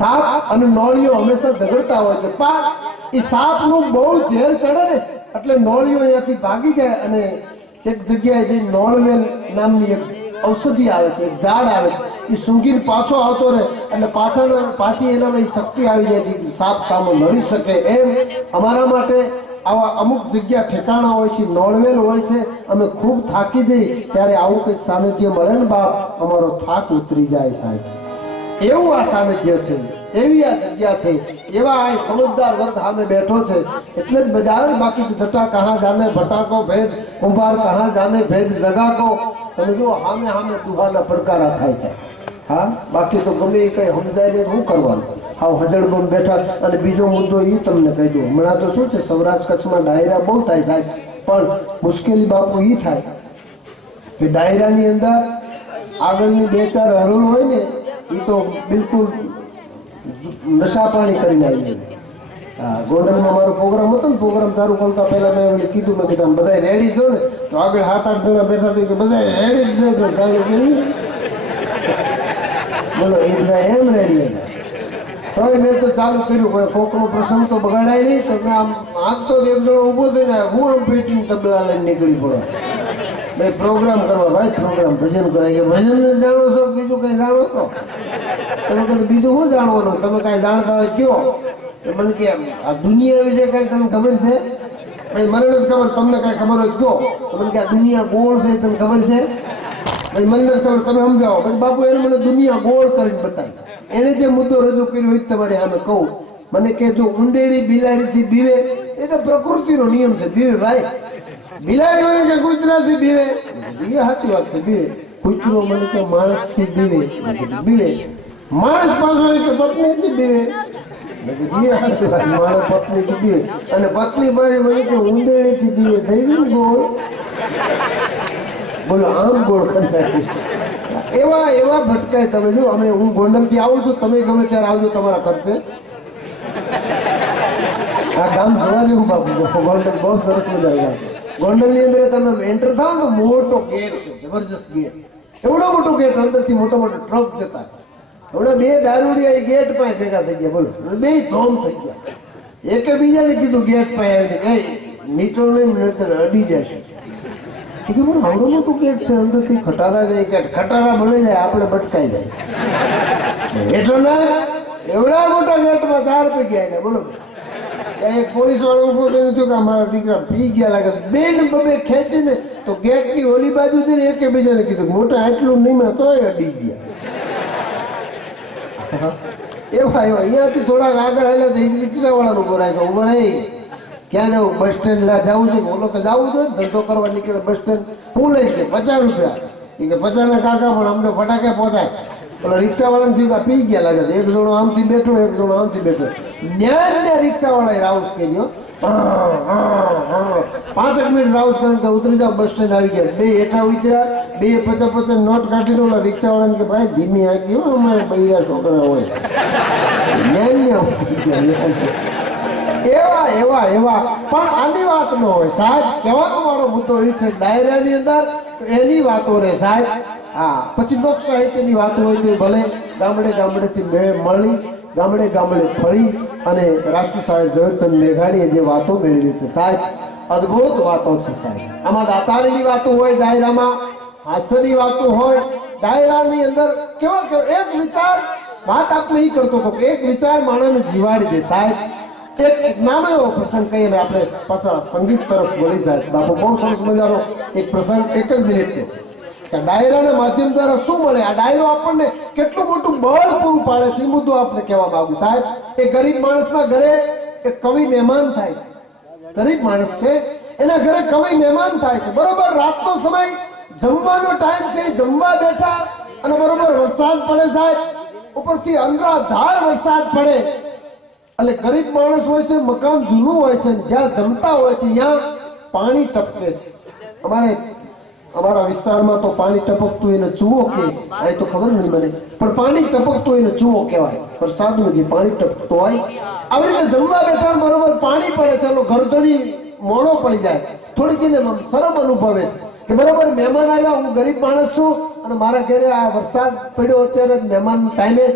સાપ અને નોળીઓ હંમેશા ઝઘડતા હોય છે, પણ એ સાપનું બહુ ઝેર ચડે ને એટલે નોળીઓ અહીંયાથી ભાગી જાય અને એક જગ્યાએ જઈ નોળવેલ નામની એક ઔષધિ આવે છે, એક ઝાડ આવે છે, એ સૂંઘીને પાછો આવતો રહે એટલે પાછી એનામાં શક્તિ આવી જાય છે સાપ સામે લડી શકે. એમ અમારા માટે આવા અમુક જગ્યા ઠેકાણા હોય છે, નોળવેલ હોય છે. અમે ખૂબ થાકી જઈ ત્યારે આવું કંઈક સાનિધ્ય મળે ને બાપ, અમારો થાક ઉતરી જાય સાહેબ. એવું આ સાનિધ્ય છે, એવી આ જગ્યા છે, એવા આ સમજદાર વર્ગ સામે બેઠો છે એટલે જ બજાર. બાકી તો જટા કહા જાને ભટાકો ભેદ, કુંભાર કહા જાને ભેદ જગાકો. તમે જો સામે સામે દુહાના પડકારા થાય છે. હા, બાકી તો ગમે એ કઈ સમજાય ને શું કરવાનું, હાવ હજડબમ બેઠા. અને બીજો મુદ્દો એ તમને કહી દઉં, હમણાં તો શું છે સૌરાષ્ટ્ર કચ્છમાં ડાયરા બહુ થાય સાહેબ, પણ મુશ્કેલી બાપુ એ થાય કે ડાયરાની અંદર આગળની 2-4 હરોળ હોય ને એ તો બિલકુલ નશા પાણી કરીને આવી જાય. હા, ગોંડલમાં મારો પ્રોગ્રામ હતો ને, પ્રોગ્રામ ચાલુ કરતા પહેલા મેં એમને કીધું, મેં કીધું બધા રેડી છો ને, તો આગળ 7-8 જણા બેઠા હતી કે બધા રેડી જ નહીં. બોલો એ બધા એમ રેડી હતા. તો મેં તો ચાલુ કર્યું, પણ કોકનો પ્રસંગ તો બગાડાય નહીં. તો મેં આમ આજ તો એક જણો ઊભો થઈને હું આમ પેટીને તબલા લઈને નીકળી પડો. મેં પ્રોગ્રામ કરવા, ભાઈ પ્રોગ્રામ ભજન કરાય. કે ભજન જાણો છો બીજું કઈ જાણો છો? તમે કીધું બીજું શું જાણવાનું, તમે કઈ જાણતા હોય કયો? મને કે આ દુનિયા વિશે કઈ તમને ખબર છે? મને નથી ખબર, તમને કઈ ખબર હોય કયો? તો મને કે આ દુનિયા ગોળ છે તમને ખબર છે? મને નથી ખબર, તમે સમજાવો. પછી બાપુ એને મને દુનિયા ગોળ કરીને બતાવી. એને જે મુદ્દો રજૂ કર્યો હોય તમારે સામે કહું. મને કે જો ઉંદેડી બિલાડીથી બીવે એ તો પ્રકૃતિનો નિયમ છે, બીવે ભાઈ. બિલાડી હોય કે કૂતરાથી બીવે, એ સાચી વાત છે, બીવે. કૂતરો મને કે માણસથી બીવે, બીવે. માણસ પાછો કે પત્નીથી બીવે, માણસ પત્નીથી બીવે. અને પત્ની પાસે મને કે ઉંદેડીથી બીવે. થઈ ગયું ગોળ. બોલો આમ ગોળ કરી એવા એવા ભટકાય. તમે જો અમે હું ગોંડલ થી આવું છું, તમે ગમે ત્યારે આવજો તમારા ખર્ચે. આ ગામ જોવા જેવું બાપુ, ગોંડલ બહુ સરસ મજા આવે. ગોંડલ ની અંદર તમે એન્ટર થાવ તો મોટો ગેટ છે, જબરજસ્ત ગેટ. એવડો મોટો ગેટ, અંદર થી મોટો મોટો ટ્રક જતા. એવડા 2 દારૂડિયા એ ગેટ પાસે ભેગા થઈ ગયા. બોલો 2 ધોમ થઈ ગયા. એકે બીજાને કીધું ગેટ પાસે આવીને કઈ નીચો નહીં નહીતર અડી જશે. એ કે મને આવડો મોટો ગેટ છે, અંદરથી ખટારા જાય કે ખટારા ભલે જાય, આપણે ભટકાઈ જાય. એટલો ના એવડા મોટા ગેટમાં 4 પૈકી ગયા. બોલો, ત્યાં એક પોલીસ વાળો ઉભો થયો થયું કે મારા દીકરા પી ગયા લાગે. બેન બબે ખેંચીને તો ગેટની ઓલી બાજુ છે ને એકે બીજાને કીધું મોટા આટલું નહીં માં તોય અડી ગયા. એવા અહીંયાથી થોડાક આગળ આવેલા તો રિક્ષા વાળાનો ઉભો રાખ્યો. ઉભો રહી ક્યાં જવું? બસ સ્ટેન્ડ જવું છે. બોલો કે જવું જોઈએ ને, ધંધો કરવા નીકળે બસ સ્ટેન્ડ. હું લઈશ કે 50 રૂપિયા. એ કે 50 ના કાકા, પણ અમને ફટાકે પહોંચાય. ઓલા રિક્ષા વાળાને થયું કે પી ગયા લાગે. એક જણો આમથી બેઠો, એક જણો આમથી બેઠો. ન્યા રિક્ષા વાળાએ રાઉસ કર્યો. 5 મિનિટ રાઉસ કરીને કે ઉતરી જાવ, બસ સ્ટેન્ડ આવી ગયા. બે હેઠા ઉતર્યા, બે 50 નોટ કાઢીને ઓલા રિક્ષા વાળાને કે ભાઈ ધીમી આંકી હો, અમારે બૈરા છોકરા હોય. એવા એવા એવા પણ આની વાત ન હોય સાહેબ. કહેવાનો મારો મુદ્દો એ છે, ડાયરાની અંદર એની વાતો રહે સાહેબ. હા, પછી લોક સાહિત્યની વાતો હોય તો ભલે ગામડે ગામડેથી મળી, ગામડે ગામડે ફરી અને રાષ્ટ્રીય સાહેબ ઝવેરચંદ મેઘાણીએ જે વાતો મેળવી છે સાહેબ, અદભુત વાતો છે સાહેબ. આમાં દાતારીની વાતો હોય, ડાયરામાં હાસ્યની વાતો હોય. ડાયરાની અંદર કેવો એક વિચાર વાત આપણે એ કરતો હતો કે એક વિચાર માણસને જીવાડી દે સાહેબ. એક નાનો એવો પ્રસંગ કહીને આપણે પાછા સંગીત તરફ વળી જાય. બાપુ બહુ સરસ મજાનો એક પ્રસંગ, 1 જ મિનિટનો. ડાયરાના માધ્યમ દ્વારા શું મળે? આ ડાયરો આપણને કેટલું મોટું બળ પૂરું પાડે છે, એ મુદ્દો આપણે કહેવા માંગુ સાહેબ. એ ગરીબ માણસના ઘરે એક કવિ મહેમાન થાય છે. ગરીબ માણસ છે, એના ઘરે કવિ મહેમાન થાય છે. બરોબર રાતનો સમય, જમવાનો ટાઈમ છે, જમવા બેઠા અને બરોબર વરસાદ પડે સાહેબ. ઉપરથી અંધાર વરસાદ પડે. એટલે ગરીબ માણસ હોય છે, મકાન જૂનું હોય છે, જ્યાં જમતા હોય છે ત્યાં પાણી ટપકે છે. અમારા વિસ્તારમાં તો પાણી ટપકતું એને ચૂવો કે, આ તો ખબર નહીં મને, પણ પાણી ટપકતું એને ચૂવો કહેવાય. વરસાદનું જે પાણી ટપકતું હોય, આવી રીતે જમવા બેઠા બરોબર પાણી પડે છે, ગરદડી મોડો પડી જાય. થોડીક એને શરમ અનુભવે છે કે બરોબર મહેમાન આવ્યા, હું ગરીબ માણસ છું અને મારા ઘરે આ વરસાદ પડ્યો, અત્યારે મહેમાન ટાઈમે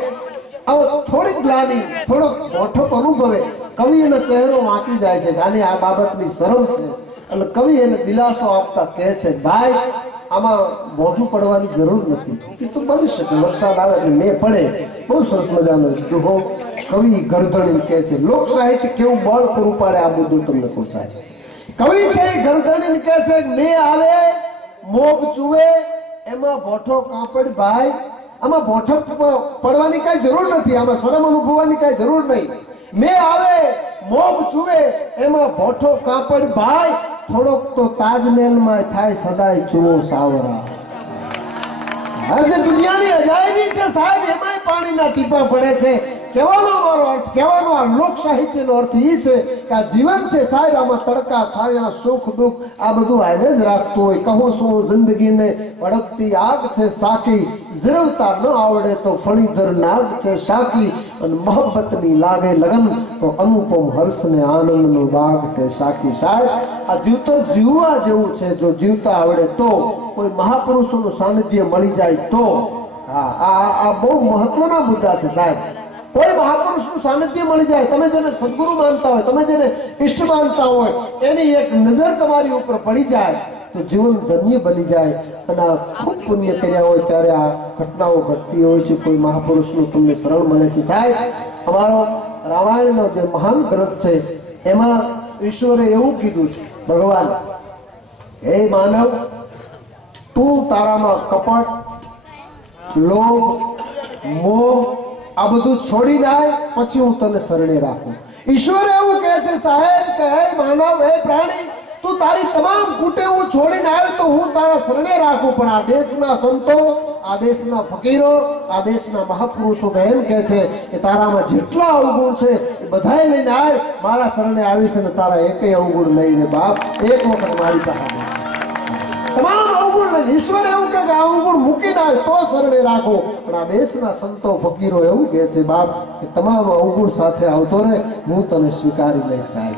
આવો થોડીક ગ્લાની, થોડોક મોઠપ અનુભવે. કવિ એનો ચહેરો વાંચી જાય છે, આને આ બાબતની શરમ છે. એટલે કવિ એને દિલાસો આપતા કહે છે, ભાઈ આમાં મોઢું પડવાની જરૂર નથી, એ તો બની શકે, વરસાદ આવે એટલે મેં પડે. બહુ સરસ મજાનો દુહો કવિ ગરધણી કહે છે. લોક સાહિત્ય કેવું બળ પૂરું પાડે આ મુદ્દો તમને કહું સાહેબ. કવિ છે એ ગરધણી કહે છે, મેં આવે મોગ ચૂવે એમાં ભોઠો કાપડ. ભાઈ આમાં ભોઠો પડવાની કઈ જરૂર નથી, આમાં શરમ અનુભવવાની કઈ જરૂર નહીં. મેં આવે મોગ ચૂવે એમાં ભોઠો કાપડ. ભાઈ થોડોક તો તાજમહેલમાં થાય સદાય ચૂવો સાવરા. આજે દુનિયાની અજાયબી છે સાહેબ, એમાંય પાણીના ટીપા પડે છે. કહેવાનો મારો અર્થ, કહેવાનો આ લોક સાહિત્યનો અર્થ એ છે કે આ જીવન છે સાહેબ, આમાં તડકા છાયા સુખ દુઃખ આ બધું હાલે જ રાખતું હોય. કહો શું જિંદગીને ભડકતી આગ છે સાકી, જીરવતા ન આવડે તો ફણીધર નાગ છે સાકી, અને મોહબ્બતની લાગે લગન તો અનુપમ હર્ષને આનંદનો બાગ છે સાકી. સાહેબ આ જીવતર જીવવા જેવું છે, જો જીવતા આવડે તો, કોઈ મહાપુરુષોનું સાનિધ્ય મળી જાય તો. હા, આ બહુ મહત્વના મુદ્દા છે સાહેબ. કોઈ મહાપુરુષનું સાનિધ્ય મળી જાય, તમે જેને સદગુરુ માનતા હોય, તમે જેને ઈષ્ટ માનતા હોય, એની એક નજર તમારી ઉપર પડી જાય તો જીવન ધન્ય બની જાય. અને ખૂબ પુણ્ય કર્યા હોય ત્યારે આ ઘટનાઓ ઘટતી હોય છે. કોઈ મહાપુરુષનું તમને શરણ મળે છે સાહેબ. અમારો રામાયણનો જે મહાન ગ્રંથ છે એમાં ઈશ્વરે એવું કીધું છે, ભગવાન હે માનવ, તું તારામાં કપટ, લોભ, મોહ આ બધું છોડી જાય, પછી હું તને શરણે રાખું. ઈશ્વર એવું કહે છે સાહેબ કે હે માનવ, હે પ્રાણી, તું તારી તમામ કુટેવો છોડીને આવે તો હું તારા શરણે રાખું. પણ આ દેશના સંતો, આ દેશના ફકીરો, આ દેશના મહાપુરુષો તો એમ કહે છે કે તારામાં જેટલા અવગુણ છે એ બધાય લઈને આવ, મારા શરણે આવીશ અને તારા એકેય અવગુણ નહીં રે બાપ. એક વખત મારી પાસે તમામ અવગુણ લઈને ઈશ્વર એવું કહે કે આ અવગુણ મૂકીને આવે તો શરણે રાખો. પણ આ દેશના સંતો ફકીરો એવું કહે છે બાપ કે તમામ અવગુણ સાથે આવતો રહે, હું તને સ્વીકારી લઈશ સાહેબ.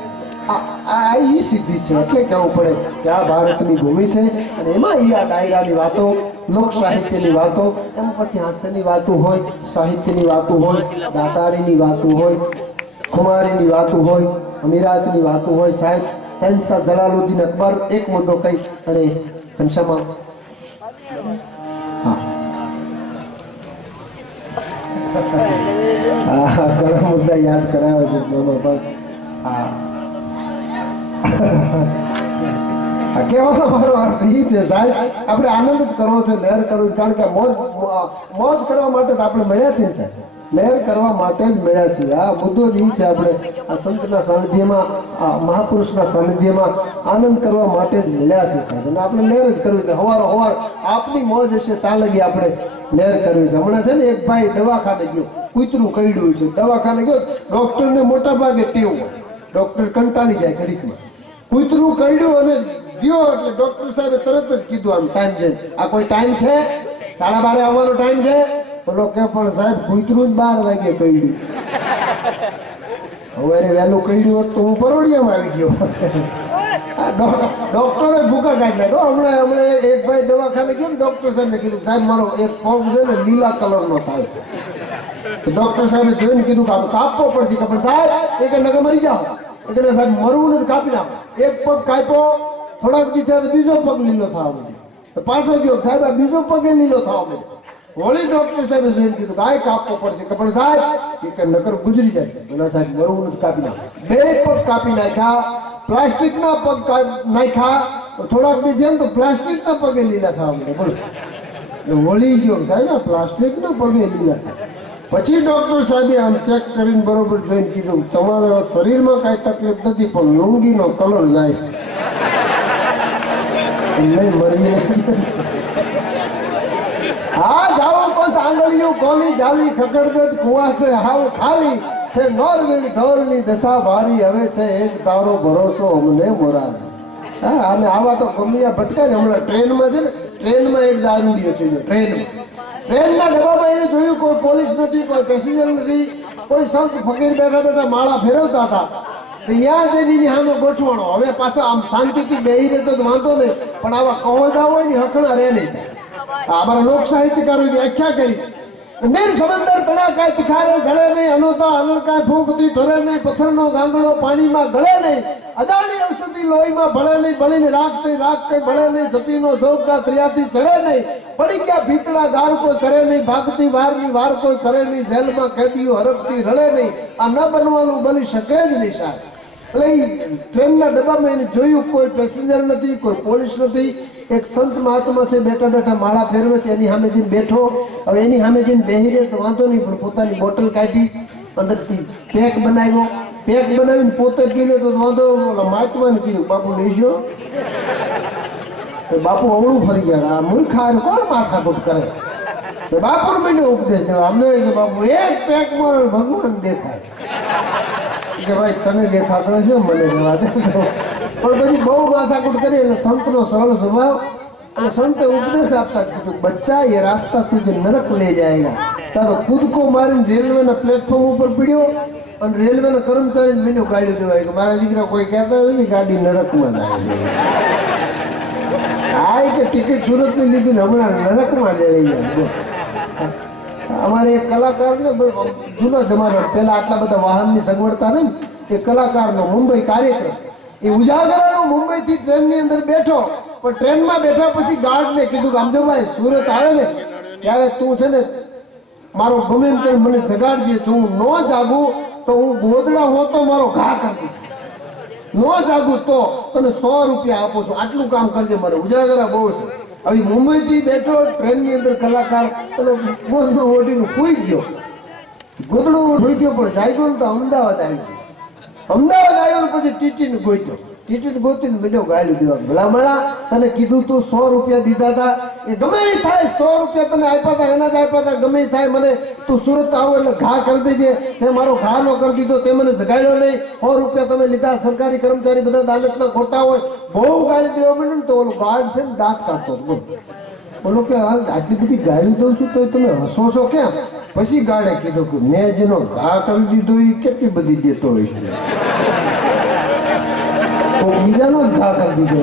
આ ઈ સિદ્ધિ છે. એટલે કહેવું પડે કે આ ભારતની ભૂમિ છે અને એમાં ઈ આ ડાયરાની વાતો, લોક સાહિત્યની વાતો, એમ પછી હાસ્યની વાતો હોય, સાહિત્યની વાતો હોય, દાતારીની વાતો હોય, ખુમારીની વાતો હોય, અમીરાતની વાતો હોય સાહેબ. શહેનશાહ જલાલુદ્દીન અકબર એક મુદ્દો કહી અને ઘનશ્યામ હા હા ઘણા મુદ્દા યાદ કરાવે છે પણ હા કહેવાનો મારો અર્થ એ છે સાહેબ, આપણે આનંદ જ કરવો છે, લહેર કરવું છે, કારણ કે મોજ કરવા માટે તો આપણે મળ્યા છીએ સાહેબ, લહેર કરવા માટે જ મળ્યા છીએ. આ મુદ્દો જ એ છે, આપણે આ સંતના સાનિધ્યમાં, આ મહાપુરુષના સાનિધ્યમાં આનંદ કરવા માટે જ મળ્યા છે સાહેબ, અને આપણે લહેર જ કરવી છે. હવાર આપની મોજ હશે ત્યાં લગી આપણે લહેર કરવી છે. હમણાં છે ને એક ભાઈ દવાખાને ગયો, કૂતરું કરડ્યું છે, દવાખાને ગયો, ડોક્ટરને મોટા ભાગે ટેવ હોય, ડોક્ટર કંટાળી જાય ઘડીકમાં, કૂતરું કરડ્યું અને ગયો એટલે ડોક્ટર સાહેબે તરત જ કીધું આમ ટાઈમ છે, આ કોઈ ટાઈમ છે, 12:30 આવવાનો ટાઈમ છે? બોલો કે પણ સાહેબ કૂતરું જ 12 વાગે કરડ્યું. હવે વહેલું કરડ્યું હોત તો હું પરોડિયામાં આવી ગયો. ડોક્ટરે ભૂકા કાઢી નાખ્યો. હમણાં એક ભાઈ દવાખાને ગયો ને ડોક્ટર સાહેબને કીધું સાહેબ મારો એક પગ છે ને લીલા કલરનો થાય. ડોક્ટર સાહેબે જોઈને કીધું કે કાપવો પડશે. કે પણ સાહેબ એ કે નગર મરી જાઓ. એટલે સાહેબ મરવું નથી, કાપી નાખો. એક પગ કાપ્યો, થોડાક દી થયા બીજો પગ લીલો થવા માંડ્યો, પાછો ગયો સાહેબ આ બીજો પગ લીલો થવા માંડ્યો. વળી ડોક્ટર સાહેબે જોઈને કીધું કે આ કાપવો પડશે. કે પણ સાહેબ કે નકર ગુજરી જાય. બોલા સાહેબ મરવું નથી, કાપી નાખો. 2 પગ કાપી નાખ્યા, પ્લાસ્ટિકના પગ નાખ્યા, થોડાક દી થયા તો પ્લાસ્ટિકના પગે લીલા થવા માંડ્યા. બોલો વળી ગયો સાહેબ પ્લાસ્ટિકના પગે લીલા થાય. પછી ડોક્ટર સાહેબે આમ ચેક કરીને બરોબર જોઈને કીધું તમારા શરીરમાં કઈ તકલીફ નથી, પણ લુંગીનો કલર જાય. હા જાઓ બસ આંગળીઓ કોની જાલી ખકડદત કુવા છે હાવ ખાલી છે, નોરવીણ ઢોરની દશા ભારી હવે છે એક તારો ભરોસો અમને મોરારી. હા અને આવા તો ગમિયા ભટકાય ને. હમણાં ટ્રેનમાં છે ને, ટ્રેનમાં એક દારૂડિયો છે, ટ્રેનના ડબ્બામાં એને જોયું કોઈ પોલીસ નથી, કોઈ પેસેન્જર નથી, કોઈ સંત ફકીર બેઠા માળા ફેરવતા હતા. ત્યાં જઈને સામે ગોઠવાણો. હવે પાછા આમ શાંતિથી બેહી રહેતો તો વાંધો નહીં, પણ આવા કહોદા હોય ને હખણા રહે નહીં સાહેબ. અમારા લોક સાહિત્યકારો વ્યાખ્યા કરી છે, નીર સમંદર તણાકાય તિખારે જળે નહીં, અનોતા અનળકાય ફૂંકતી ઠરે નહીં, પથ્થરનો ગાંગડો પાણીમાં ગળે નહીં, અદાણી ઔષધિ લોહીમાં ભળે નહીં, બળીને રાખ કઈ ભળે નહીં, સતીનો જોગતા ત્રિયાથી ચડે નહીં, પડી ગયા ભીતળા ગાર કોઈ કરે નહીં, ભાગતી વારની વાર કોઈ કરે નહીં, જેલમાં કેદીઓ હરકતી રળે નહીં, આ ન બનવાનું બની શકે જ નહીં સાહેબ. એટલે ટ્રેનના ડબ્બામાં એને જોયું કોઈ પેસેન્જર નથી, કોઈ પોલીસ નથી, એક સંત મહાત્મા છે બેઠા માળા ફેરવે છે, એની સામે જઈને બેઠો. હવે એની સામે જઈને બેહી રહે તો વાંધો નહીં, પણ પોતાની બોટલ કાઢી અંદરથી પેક બનાવ્યો, પેક બનાવીને પોતે પી લે તો વાંધો. મહાત્માને કીધું બાપુ લઈશો. બાપુ અવળું ફરી ગયા, આ મૂર્ખા કોણ માથાકૂટ કરે. બાપુ મને ઉપદેશ દેવા અમને કે બાપુ એક પેક માં ભગવાન દેખાય. કે ભાઈ તને દેખાતો છે મને જવા દે. પણ પછી બહુ માથાકૂટ કરી એટલે સંતનો સરળ સ્વભાવ, અને સંતે ઉપદેશ આપતા કીધું બચ્ચા એ રાસ્તા તુજે નરક લે જાયગા. તારો કૂદકો મારીને રેલવેના પ્લેટફોર્મ ઉપર પીડ્યો અને રેલવેના કર્મચારીને મેં ગાડી દેવાય કે મારા દીકરા કોઈ કહેતા નથી ગાડી નરકમાં જાય. આ કે ટિકિટ સુરતની લીધી ને હમણાં નરકમાં જઈ ગયા. અમારે એક કલાકાર ને જૂના જમાના પેલા આટલા બધા વાહનની સગવડતા નહીં, એ કલાકારનો મુંબઈ કાર્યક્રમ એ ઉજાગરાનો મુંબઈ થી ટ્રેનની અંદર બેઠો, પણ ટ્રેનમાં બેઠા પછી ગાર્ડને કીધું કે આમજોભાઈ સુરત આવે ને ત્યારે તું છે ને મારો ગમે એમ કરી મને જગાડજે, જો હું ન જાગું તો હું ગોદડા હોતો મારો ઘા કરી દીધો, ન જાગું તો તને 100 રૂપિયા આપું છું, આટલું કામ કરજે, મારે ઉજાગરા બહુ છે. હવે મુંબઈ થી બેઠો ટ્રેનની અંદર કલાકાર ગોદડું ઓઢીને સૂઈ ગયો, ગોદડું સૂઈ ગયો, પણ જાગ્યો ને તો અમદાવાદ આવી ગયો. અમદાવાદ આવ્યો પછી ટીટીને ગોત્યો, ટીટીને ગોતીને બીજો ગાયલું દેવા. ભલામણા તને કીધું તું 100 રૂપિયા દીધા હતા, એ ગમે એ થાય 100 રૂપિયા તને આપ્યા હતા, એના જ આપ્યા હતા, ગમે એ થાય મને તું સુરત આવો એટલે ઘા કરી દેજે. તે મારો ઘા નો કરી દીધો, તે મને જગાડ્યો નહીં, 100 રૂપિયા તમે લીધા, સરકારી કર્મચારી બધા દાનતના ખોટા હોય, બહુ ગાળી દેવા માંડ્યું ને તો ઓલું ગાર્ડ છે ને દાંત કાઢતો બોલો કે આટલી બધી ગાળી દઉં છું તો તમે હસો છો ક્યાં? પછી ગાડે કીધું કે મેં જેનો ઘા કરી દીધો એ કેટલી બધી દેતો હોય છે, બીજાનો જ ઘા કરી દીધો.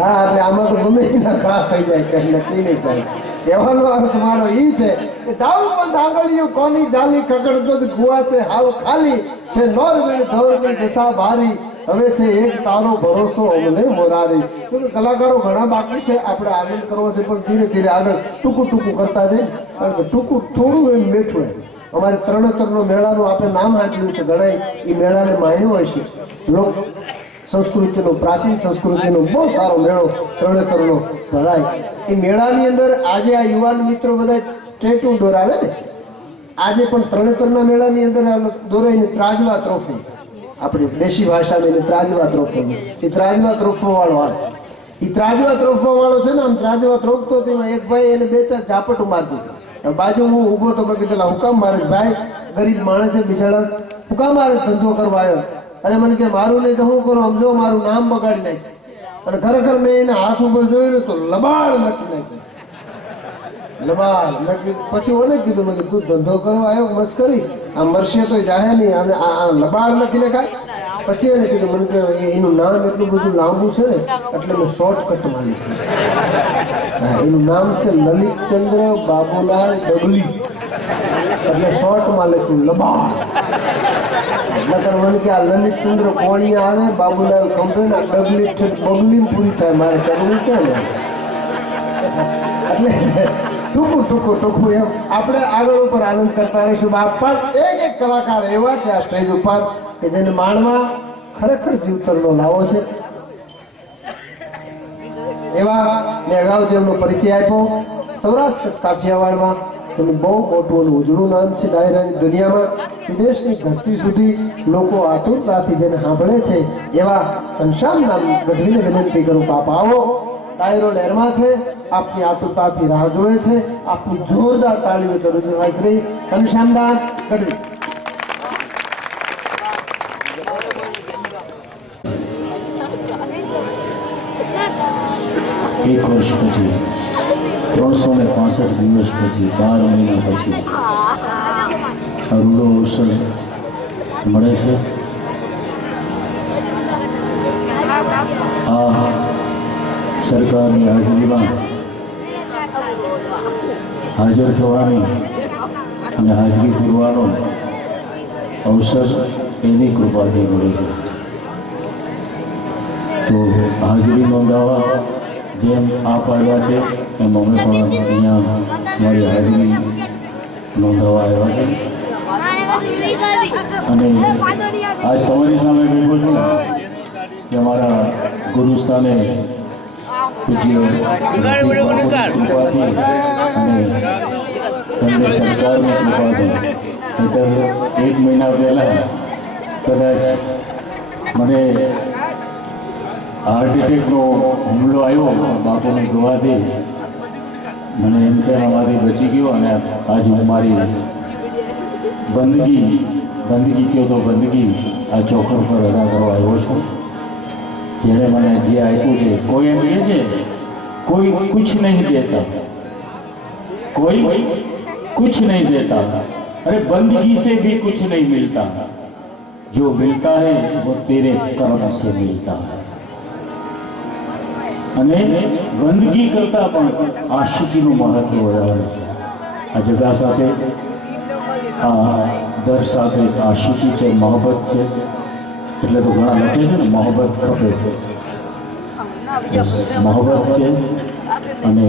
હા એટલે આમાં તો ગમે એના ઘા થઈ જાય, કઈ નક્કી નહીં થાય. કહેવાનો અર્થ મારો ઈ છે કે જાઉં પણ આંગળીઓ કોની જાલી કકડ ગુવા છે હાવ ખાલી છે નોર વીણ ઢોરની દશા ભારી હવે છે એક તારો ભરોસો અમને મોરારી. તો કલાકારો ઘણા બાકી છે, આપણે આનંદ કરવો છે પણ ધીરે ધીરે આગળ ટૂંકું ટૂંકું કરતા જઈએ, કારણ કે ટૂંકું થોડું એમ મીઠું એમ. અમારે તરણેતરનો મેળાનું આપણે નામ આપ્યું છે, ઘણા એ મેળાને માણ્યો હોય છે. લોક સંસ્કૃતિનો, પ્રાચીન સંસ્કૃતિનો બહુ સારો મેળો તરણેતરનો ભરાય. એ મેળાની અંદર આજે આ યુવાન મિત્રો બધા ટેટુ દોરાવે ને, આજે પણ તરણેતરના મેળાની અંદર દોરાઈને ત્રાજવા ટ્રોફી, આપણી દેશી ભાષામાં એને ત્રાજવા ટ્રોફી, એ ત્રાજવા ટ્રોફો વાળો આવે. એ ત્રાજવા ટ્રોફો વાળો છે ને, આમ ત્રાજવા ટ્રોફતો તેમાં એક ભાઈ એને 2-4 ઝાપટ મારી દીધી. બાજુ હું ઊભો તો મેં કીધેલા હુકામ મારે ભાઈ, ગરીબ માણસ છે બિચારા, હુકામ મારે ધંધો કરવા આવ્યો. અને મને કે મારું નહીં તો હું કરું, આમ જો મારું નામ બગાડી નાખ્યું. અને ખરેખર મેં એને હાથ ઉપર જોયું તો લબાડ લખી નાખ્યું, લબાડ. મેં કીધું પછી ઓને કીધું, મેં કીધું ધંધો કરવા આવ્યો મસ્કરી, આ મરશે તો જાહે નહીં, અને આ લબાડ લખીને ખાય. પછી એને કીધું, મને કે એનું નામ એટલું બધું લાંબુ છે ને એટલે મેં શોર્ટકટમાં લીધું. હા, એનું નામ છે લલિતચંદ્ર બાબુલાલ ડબલી, એટલે શોર્ટમાં લખ્યું લબાડ. એટલે મને કે આ લલિતચંદ્ર કોણી આવે, બાબુલાલ ખંભે ને ડબલી બબલી પૂરી થાય, મારે કરવું ક્યાં ને. એટલે ટૂંકું એમ આપણે આગળ ઉપર આનંદ કરતા રહીશું. બાપા એક કલાકાર એવા છે આ સ્ટેજ ઉપર કે જેને માણવા ખરેખર જીવતરનો લાવો છે. એવા મેં અગાઉ જેમનો પરિચય આપ્યો, સૌરાષ્ટ્ર કચ્છ કાઠિયાવાડમાં તેનું બહુ મોટું અને ઉજળું નામ છે. ડાયરાની દુનિયામાં વિદેશની ધરતી સુધી લોકો આતુરતાથી જેને સાંભળે છે એવા ઘનશ્યામ નામ ગઢવીને વિનંતી કરું, બાપ આવો. ડાયરો લહેરમાં છે, આપની આતુરતાથી રાહ જોવે છે. આપની જોરદાર તાળીઓ જરૂર થાય. શ્રી ઘનશ્યામદાન ગઢવી. એક વર્ષ પછી 365 દિવસ પછી 12 મહિના પછી આ રૂડો અવસર મળે છે. આ સરકારની હાજરીમાં હાજર થવાની અને હાજરી પૂરવાનો અવસર એની કૃપાથી મળે છે. તો હાજરી નોંધાવવા જેમ આપ આવ્યા છે એમ અમે પણ અહીંયા મારી હાજરી નોંધાવવા આવ્યા છે. અને આજ તમારી સામે બેઠો છું કે અમારા ગુરુસ્થાને પૂજ્ય કૃપાથી અને તમને સંસ્કારની કૃપાથી નહીંતર 1 મહિના પહેલાં કદાચ મને હાર્ટ એટેકનો હુમલો આવ્યો બાપુની દુઆથી, મને એમ કહેવામાંથી બચી ગયો. અને આજ હું મારી બંદગી કહો તો બંદગી આ ચોખર પર અદા કરવા આવ્યો છું. જેણે મને જે આપ્યું છે, કોઈ એમ કહે છે કોઈ કુછ નહીં દેતા, કોઈ कुछ नहीं देता, अरे बंदगी से भी कुछ नहीं मिलता, जो मिलता है वो तेरे कर्म से मिलता है. અને બંદગી કરતા પણ આશિકીનું મહત્વ વધારે છે. આ જગા સાથે, આ દર સાથે આશિકી છે, મોહબ્બત છે. એટલે તો ઘણા લખે છે ને મોહબ્બત ખપે, મોહબ્બત છે. અને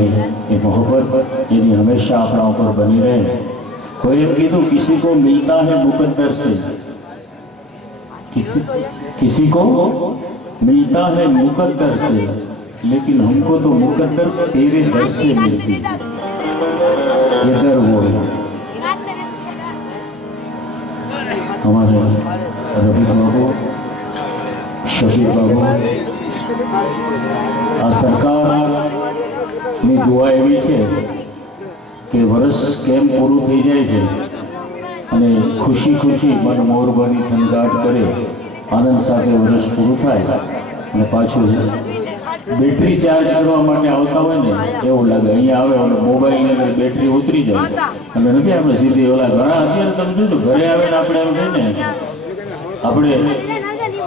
એ મોહબ્બત એની હંમેશા આપણા ઉપર બની રહે. કોઈ એમ કીધું કિસી કો મિલતા है मुकद्दर से, किसी को मिलता है मुकद्दर से, लेकिन हमको तो मुकद्दर तेरे दर से मिलती है. ये दर वो है. हमारे रवि बाबू, शबीर बाबू, આ સરકારની દુઆ એવી છે કે વર્ષ કેમ પૂરું થઈ જાય છે અને ખુશી ખુશી મન મોર બની થનગાટ કરે, આનંદ સાથે વર્ષ પૂરું થાય અને પાછું બેટરી ચાર્જ કરવા માટે આવતા હોય ને એવું લાગે. અહીંયા આવે અને મોબાઈલની અંદર બેટરી ઉતરી જાય અને નથી આપણે સીધી ઓલા ઘણા અત્યારે તમે જોજો ઘરે આવે ને આપણે એમ કહીને આપણે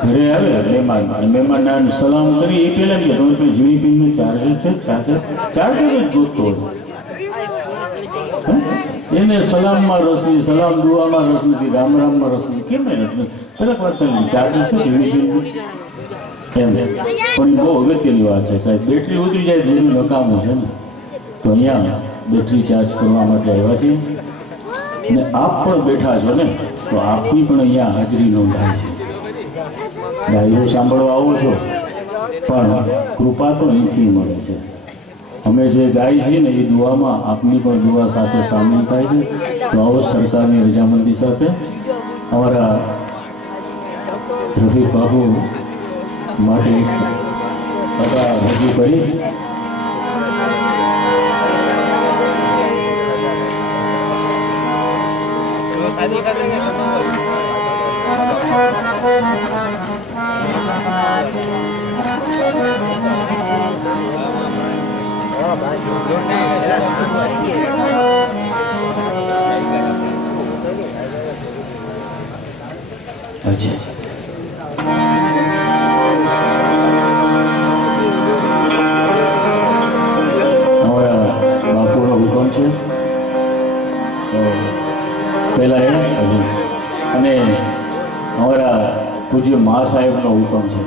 ઘરે આવે મહેમાન અને મહેમાનને સલામ કરી એ પહેલાં કે તમે ઝીણી પિનનું ચાર્જર છે, ચાર્જર જ ગોતતો હોય. એને સલામમાં રસ નથી, સલામ દુઆમાં રસ નથી, રામ રામમાં રસ નથી. કેમ રસ નથી? દરેક વાત કરી ચાર્જ છે એમ. પણ એ બહુ અગત્યની વાત છે સાહેબ. બેટરી ઉતરી જાય બધું નકામું છે ને. તો અહીંયા બેટરી ચાર્જ કરવા માટે આવ્યા છીએ ને આપ પણ બેઠા છો ને, તો આપની પણ અહીંયા હાજરી નોંધાય છે. ડાયરો સાંભળવા આવો છો પણ કૃપા તો અહીંથી મળે છે. અમે જે ગાય છીએ ને એ દુઆમાં આપની પણ દુઆ સાથે સામેલ થાય છે. તો આવો સરકારની રજામંદી સાથે અમારા રફીક બાબુ માટે એક અદા રજૂ કરી. અમારા બાપુનો હુકમ છે તો પહેલા એ અને અમારા પૂજ્ય મહા સાહેબનો હુકમ છે.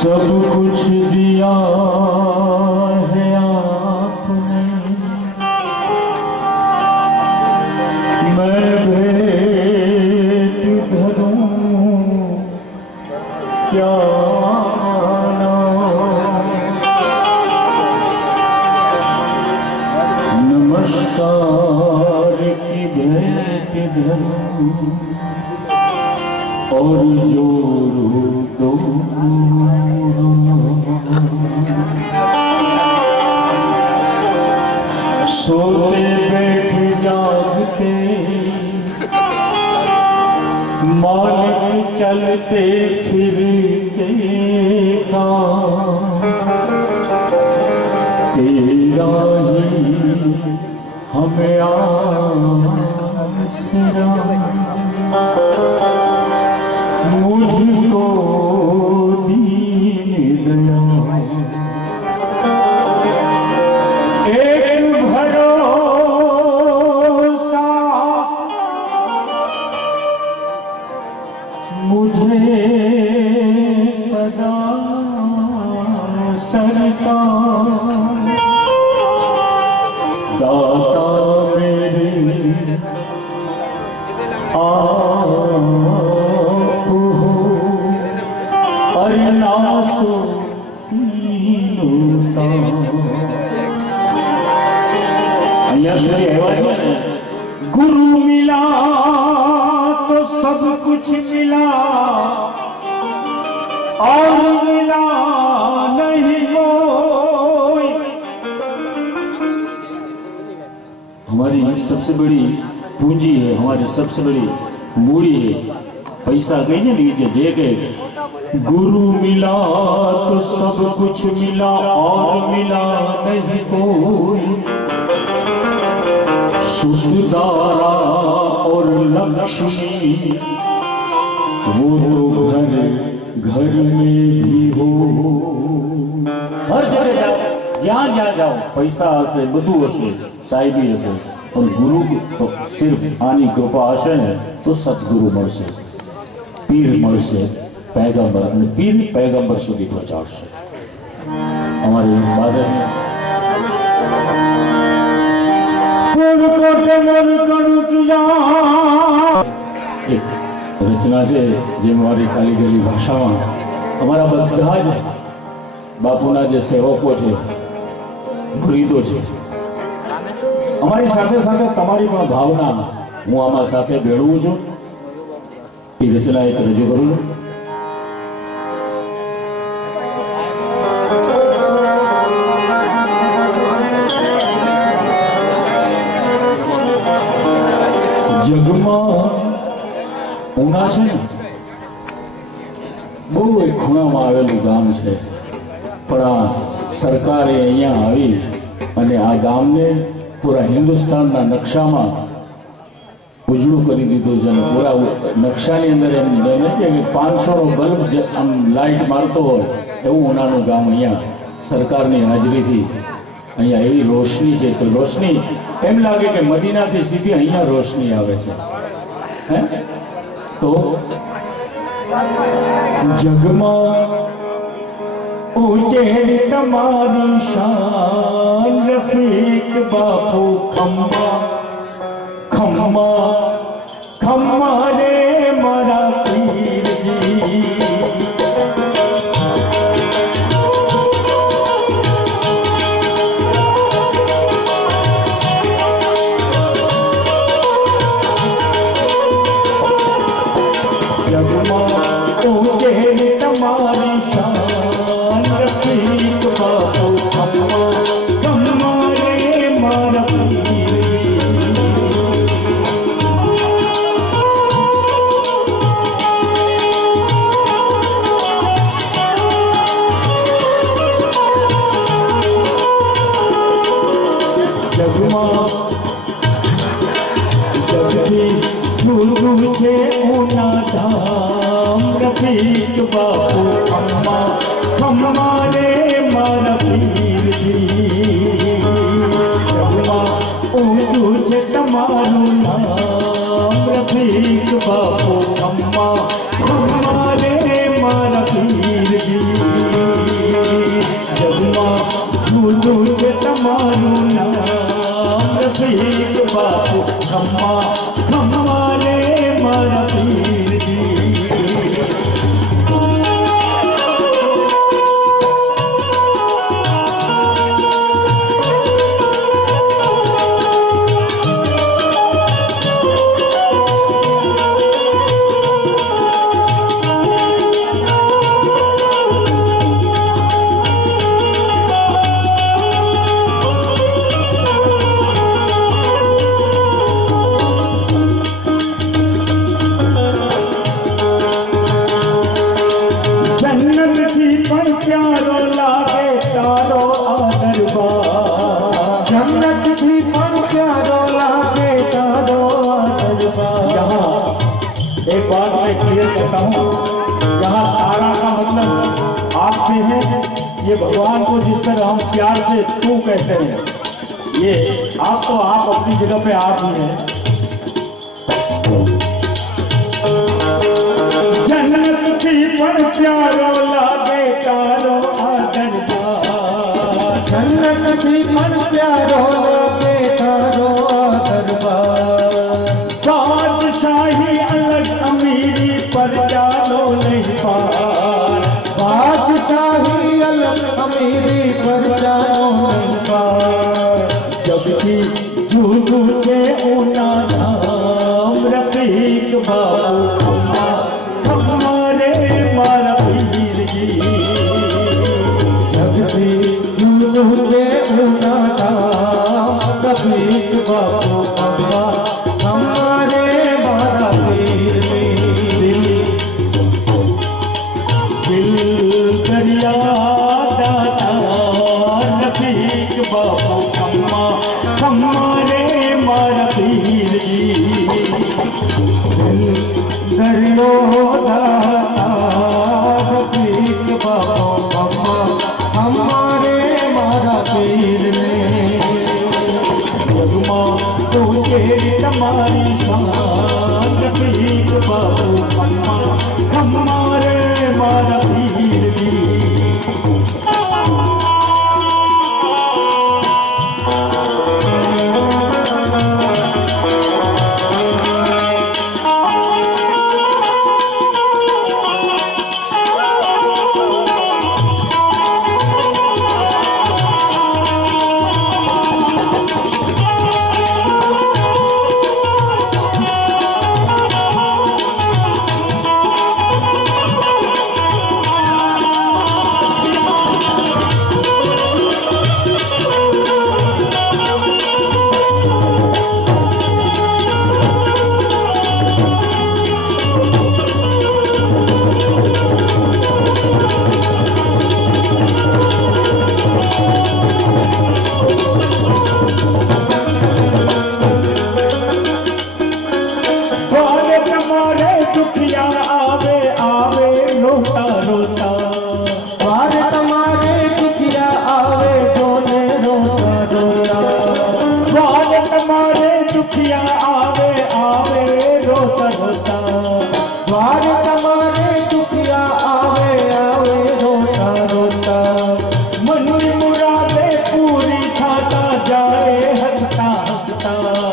सब कुछ दिया है आपने, मैं भेंट धरूं क्या नमस्कार की भेंट धरूं और जोरू दो सोते बैठ जागते मालिक चलते फिरते का तेरा ही हमें आसरा मुझको दीन दया एक भरोसा मुझे सदा सरकार दाता मेरे आप हो अरनासो गुरु मिला तो सब कुछ मिला और मिला नहीं कोई. हमारी सबसे बड़ी पूंजी है, हमारी सबसे बड़ी मूड़ी है. पैसा कही लीजिए जे के गुरु मिला तो सब कुछ मिला और मिला नहीं कोई. सुखदारा और लक्ष्मी वो तो घर घर में भी हो. हर जगह जाओ, જ્યાં જ્યાં જાઓ પૈસા હશે, બધું હશે, સાહેબી હશે, પણ ગુરુ તો સિર્ફ આની કૃપા હશે ને તો સદગુરુ મળશે, પીર મળશે, પૈગંબર, અને પીર પૈગંબર સુધી પહોંચાડશે. અમારી બાજરી રચના છે જે મારી ખાલી ગયેલી ભાષામાં અમારા બધા જ બાપુના જે સેવકો છે, મુરીદો છે, અમારી સાથે સાથે તમારી પણ ભાવના હું આમાં સાથે ભેળવું છું. એ રચના એક રજૂ કરું છું. જગમાં ઉના છે ને બહુ એક ખૂણામાં આવેલું ગામ છે, પણ આ સરકારે અહીંયા આવી અને આ ગામને પૂરા હિન્દુસ્તાનના નકશામાં ઉજળું કરી દીધું છે અને પૂરા નકશાની અંદર એમ નહીં કે 500નો બલ્બ આમ લાઇટ મારતો હોય એવું ઉનાનું ગામ અહીંયા સરકારની હાજરીથી અહીંયા એવી રોશની છે તો રોશની એમ લાગે કે મદીનાથી સીધી અહીંયા રોશની આવે છે હે તો જગમાં ऊंचे तुम्हारी शान रफीक बापू खम्मा खम्मा खम्मा रे मारा पीर जी ऊंचे तुम्हारी शान रफीक बापू खम्मा खम्मा रे मारा पीर जगमा जगदी झूलू छे ऊना धाम रफीक बापू खम्मा खम्मा रे मारा पीर जी जगमा ऊंचું છે તમારું નામ રફીક બાપુ ખમ્મા ખમ્મા રે મારા પીરજી જગમાં ઝૂલું છે તમારું નામ રફીક બાપુ ખમ્મા ખમ્મા રે મારા પીરજી જન્નતથી પણ પ્યારો લાગે તારો આ દરબાર जन्नतથી પણ પ્યારો લાગે તારો આ દરબાર यहाँ एक बात मैं क्लियर करता हूँ यहाँ तारा का मतलब आपसे है ये भगवान को जिस तरह हम प्यार से तू कहते हैं ये आप तो आप अपनी जगह पे आप ही हैं जन्नत थी पण प्यारो लागे तारो आ दरबार जन्नतથી પણ પ્યારો લાગે તારો આ દરબાર बादशाही अलग अमीरी पर जानो नहीं पार बादशाही अलग अमीरी पर जानो नहीं पार जबकि झूठू छे ऊना धाम रफीक बाबू खम्मा खम्मा रे मारा पीरजी जगती झूलू छे ऊना धाम रफीक बापू खम्मा हमारे मारा पीर दिल दरिया दाता रफीक बाबू खम्मा खम्मा रे मारा पीरजी दरियो दाता रफीक बापू खम्मा हमारे मारा पीर ने जगमा तो तेरी तुम्हारी शान रफीक बाबू खम्मा खम्मा रे मारा पीरजी તમારે દુખિયા આવે આવે રોતા રોતા દ્વાર તમારે દુખિયા આવે આવે રોતા રોતા મનની મુરાદે પૂરી થાતા જાય હસતા હસતા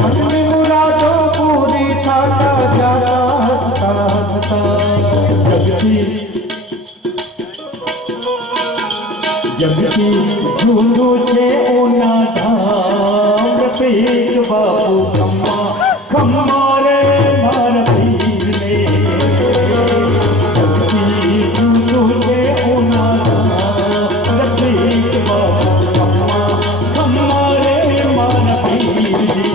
મનની મુરાદો પૂરી થાતા જાતા હસતા હસતા જગતી ઝૂલું છે ઓના ધામ પીર બાપુ ખમ્મા ખમ્મા રે મારા પીરને જગતી ઝૂલું છે ઓના ધામ પીર બાપુ ખમ્મા ખમ્મા રે મારા પીરજી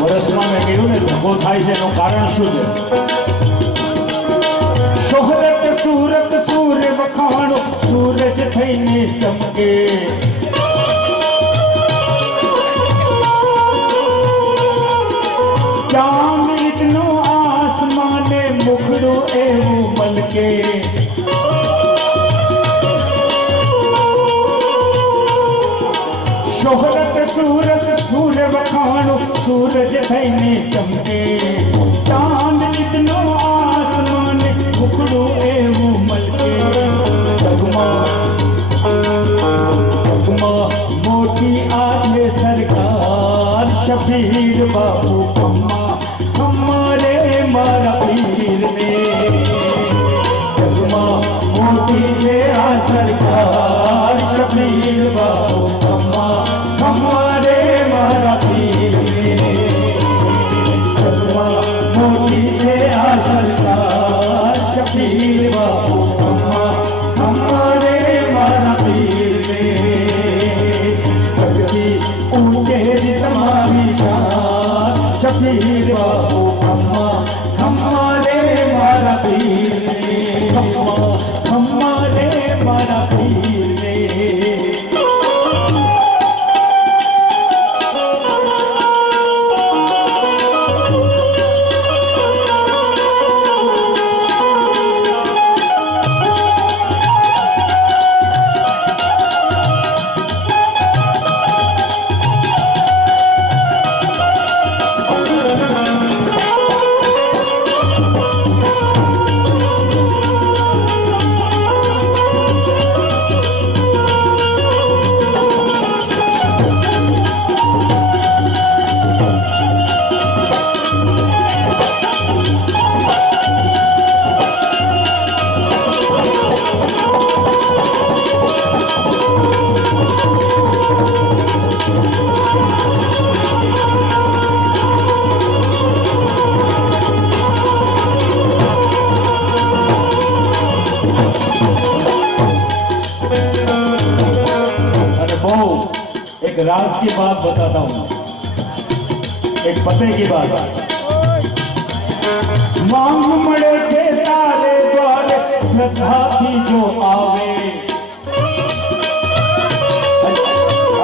વર્ષમાં મેં કીધું ને ધક્કો થાય છે એનું કારણ શું છે? શોહરત સુરત સૂર્ય વખાણો સૂરજ થઈને ચમકે ચાંદનો આસમાને મુખડું એવું મલકે શોહરત સુરત સૂર્ય વખાણો સૂરજ થઈને ચમકે ચાંદ ઇતનો આસમાન મુખડું એવું મલકે જગમાં મોટી આજે સરકાર શફીર બાપુ ખમ્મા ખમ્મા રે મારા પીરને જગમાં મોટી છે આ સરકાર શફીર બાપુ ખમ્મા ખમ્મા રે મારા પીરને જગમાં મોટી છે આ સરકાર શફીર બાપુ ખમ્મા ખમ્મા રે મારા પીરને જગતી ઊંચે તમારી શાન શફીર બાપુ ખમ્મા ખમ્મા રે મારા પીરને ખમ્મા ખમ્મા રે મારા પીરને एक राज की बात बताता हूं, एक पते की बात। मांग मड़े छे तारे द्वारे श्रद्धा थी जो आवे,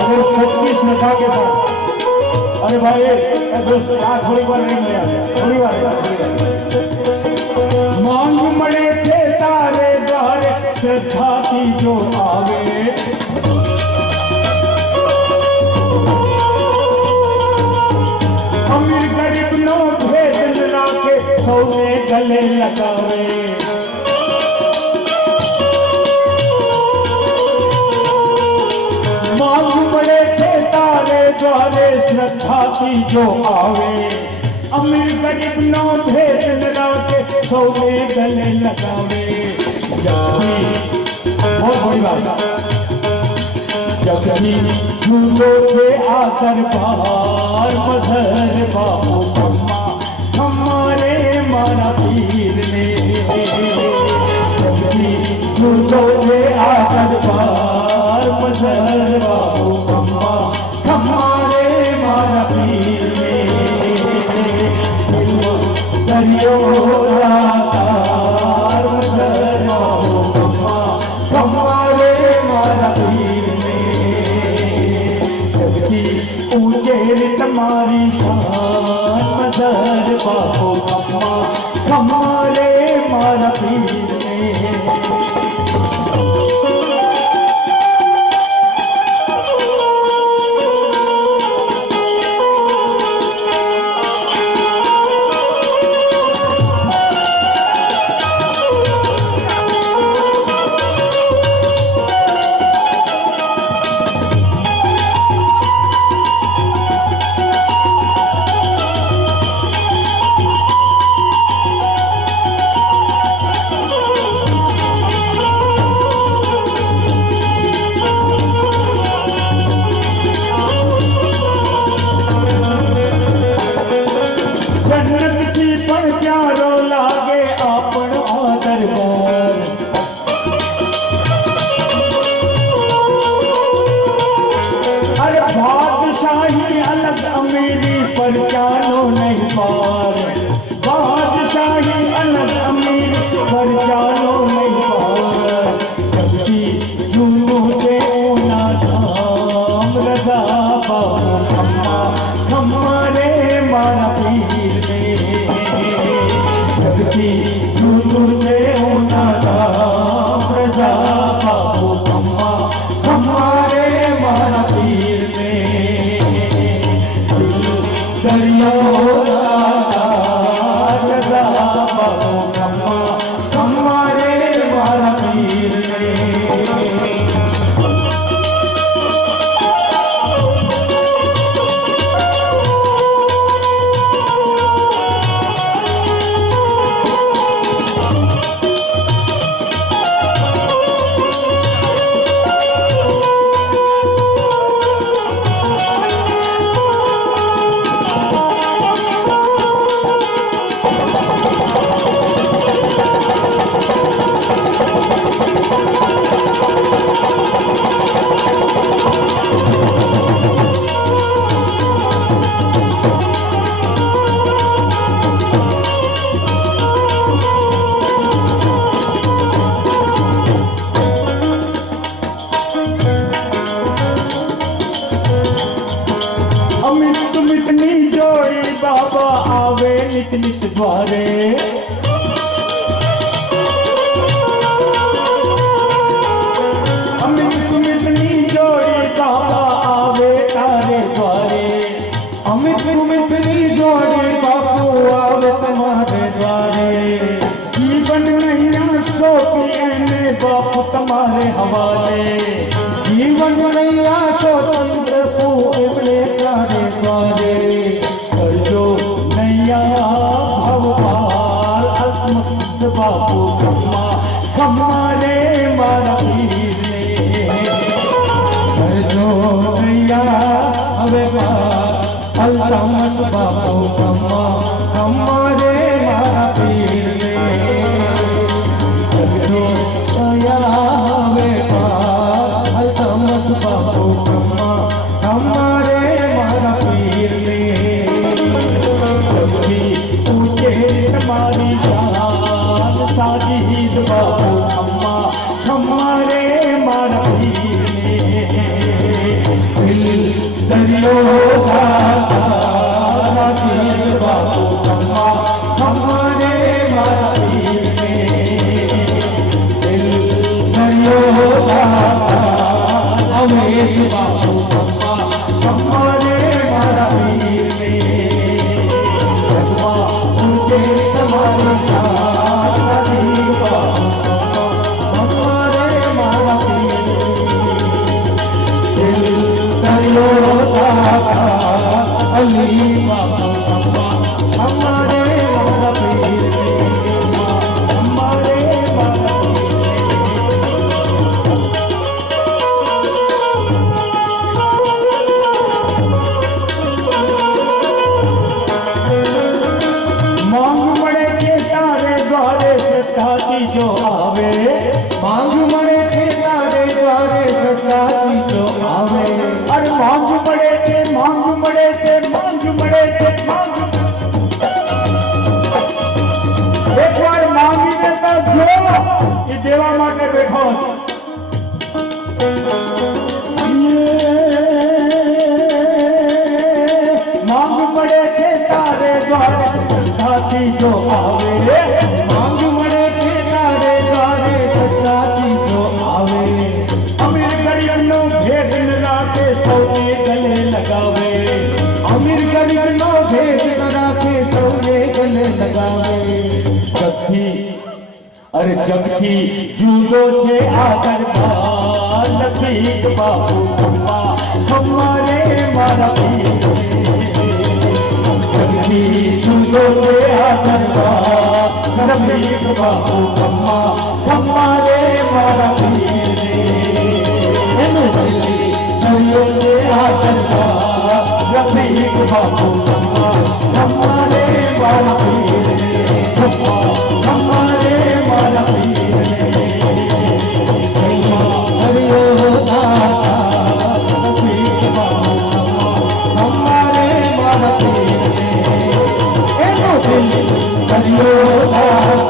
अगर सच्ची श्रद्धा के साथ, अरे भाई थोड़ी बार नहीं मिला, थोड़ी बार मांग मड़े छे तारे द्वारे श्रद्धा थी जो आवे, अमीर गरीब नो भेद न राखे સૌને ગલે લગાવે માંગ પડે છે તારે દ્વારે શ્રદ્ધાથી જો આવે અમીર ગરીબનો ભેદ ન રાખે સૌને ગલે લગાવે જગની બહુ બડી વાત જગની ઝૂલો છે આ દરબાર મઝહર બાપુ ખમ્મા ખમ્મારે મારા પીરને જગની ઝૂલો છે આ દરબાર મઝહર બાપુ ખમ્મા ખમ્મારે મારા પીરને દરિયો દાતાર મઝહર બાપુ ખમ્મા ખમ્મારે મારા પીરને ऊंचे तुम्हारी शान मज़हर बापू खम्मा खम्मारे मारा पीर ने नित द्वारे अमित सुमितनी जोड़ी बाबा आवे तारे द्वारे अमित सुमितनी जोड़ी बापू आवे तुम्हारे द्वारे जीवन नैया सोती एने बापू तुम्हारे हवाले जीवन नैया सोती प्रभु एवले तारे द्वारे करजो भगवान अल्मस बापू खम्मा खम्मारे मारा पीर ने जो नैया हवे अल्मस बापू खम्मा खम्मारे मारा पीर ने जो नैया हवे अल्मस बापू खम्मा खम्मारे मारा पीर ने तुम्हारी शान साजीद बापू खम्मा खम्मारे मारा पीर ने दरियो साजीद बापू खम्मा खम्मारे मारा पीर ने दरियो अवेश बापू खम्मा खम्मारे मारा पीर ने સસ્તાથી જો આવે માંગ મળે છે તારે દ્વારે સસ્તાથી જો આવે અરે માંગ મળે છે માંગ મળે છે માંગ મળે છે માંગ એકવાર માંગીને તો જો એ દેવા માટે બેઠો માંગ મળે છે તારે દ્વારે સસ્તાથી જો આવે માંગ મળે છે તારે દ્વારે સસ્તાથી જો આવે અમીર ગરીબનો ભેદ ન રાખે સૌને ગલે લગાવે અમીર ગરીબનો ભેદ ન રાખે સૌને ગલે લગાવે જગથી અરે જગથી જુદો છે આ દરબાર લખીક બાપુ ખમ્મા ખમ્મા રે મારા પીર જગથી જુદો છે આ દરબાર લખીક બાપુ ખમ્મા ખમ્મા રે મારા પીર એનું જગથી જુદો છે આ દરબાર લખીક બાપુ ખમ્મા ખમ્મા રે મારા પીર ખમ્મા ખમ્મા રે મારા પીર હરિયો દાતા લખીક બાપુ ખમ્મા રે મારા પીર એનો દિલ હરિયો દાતા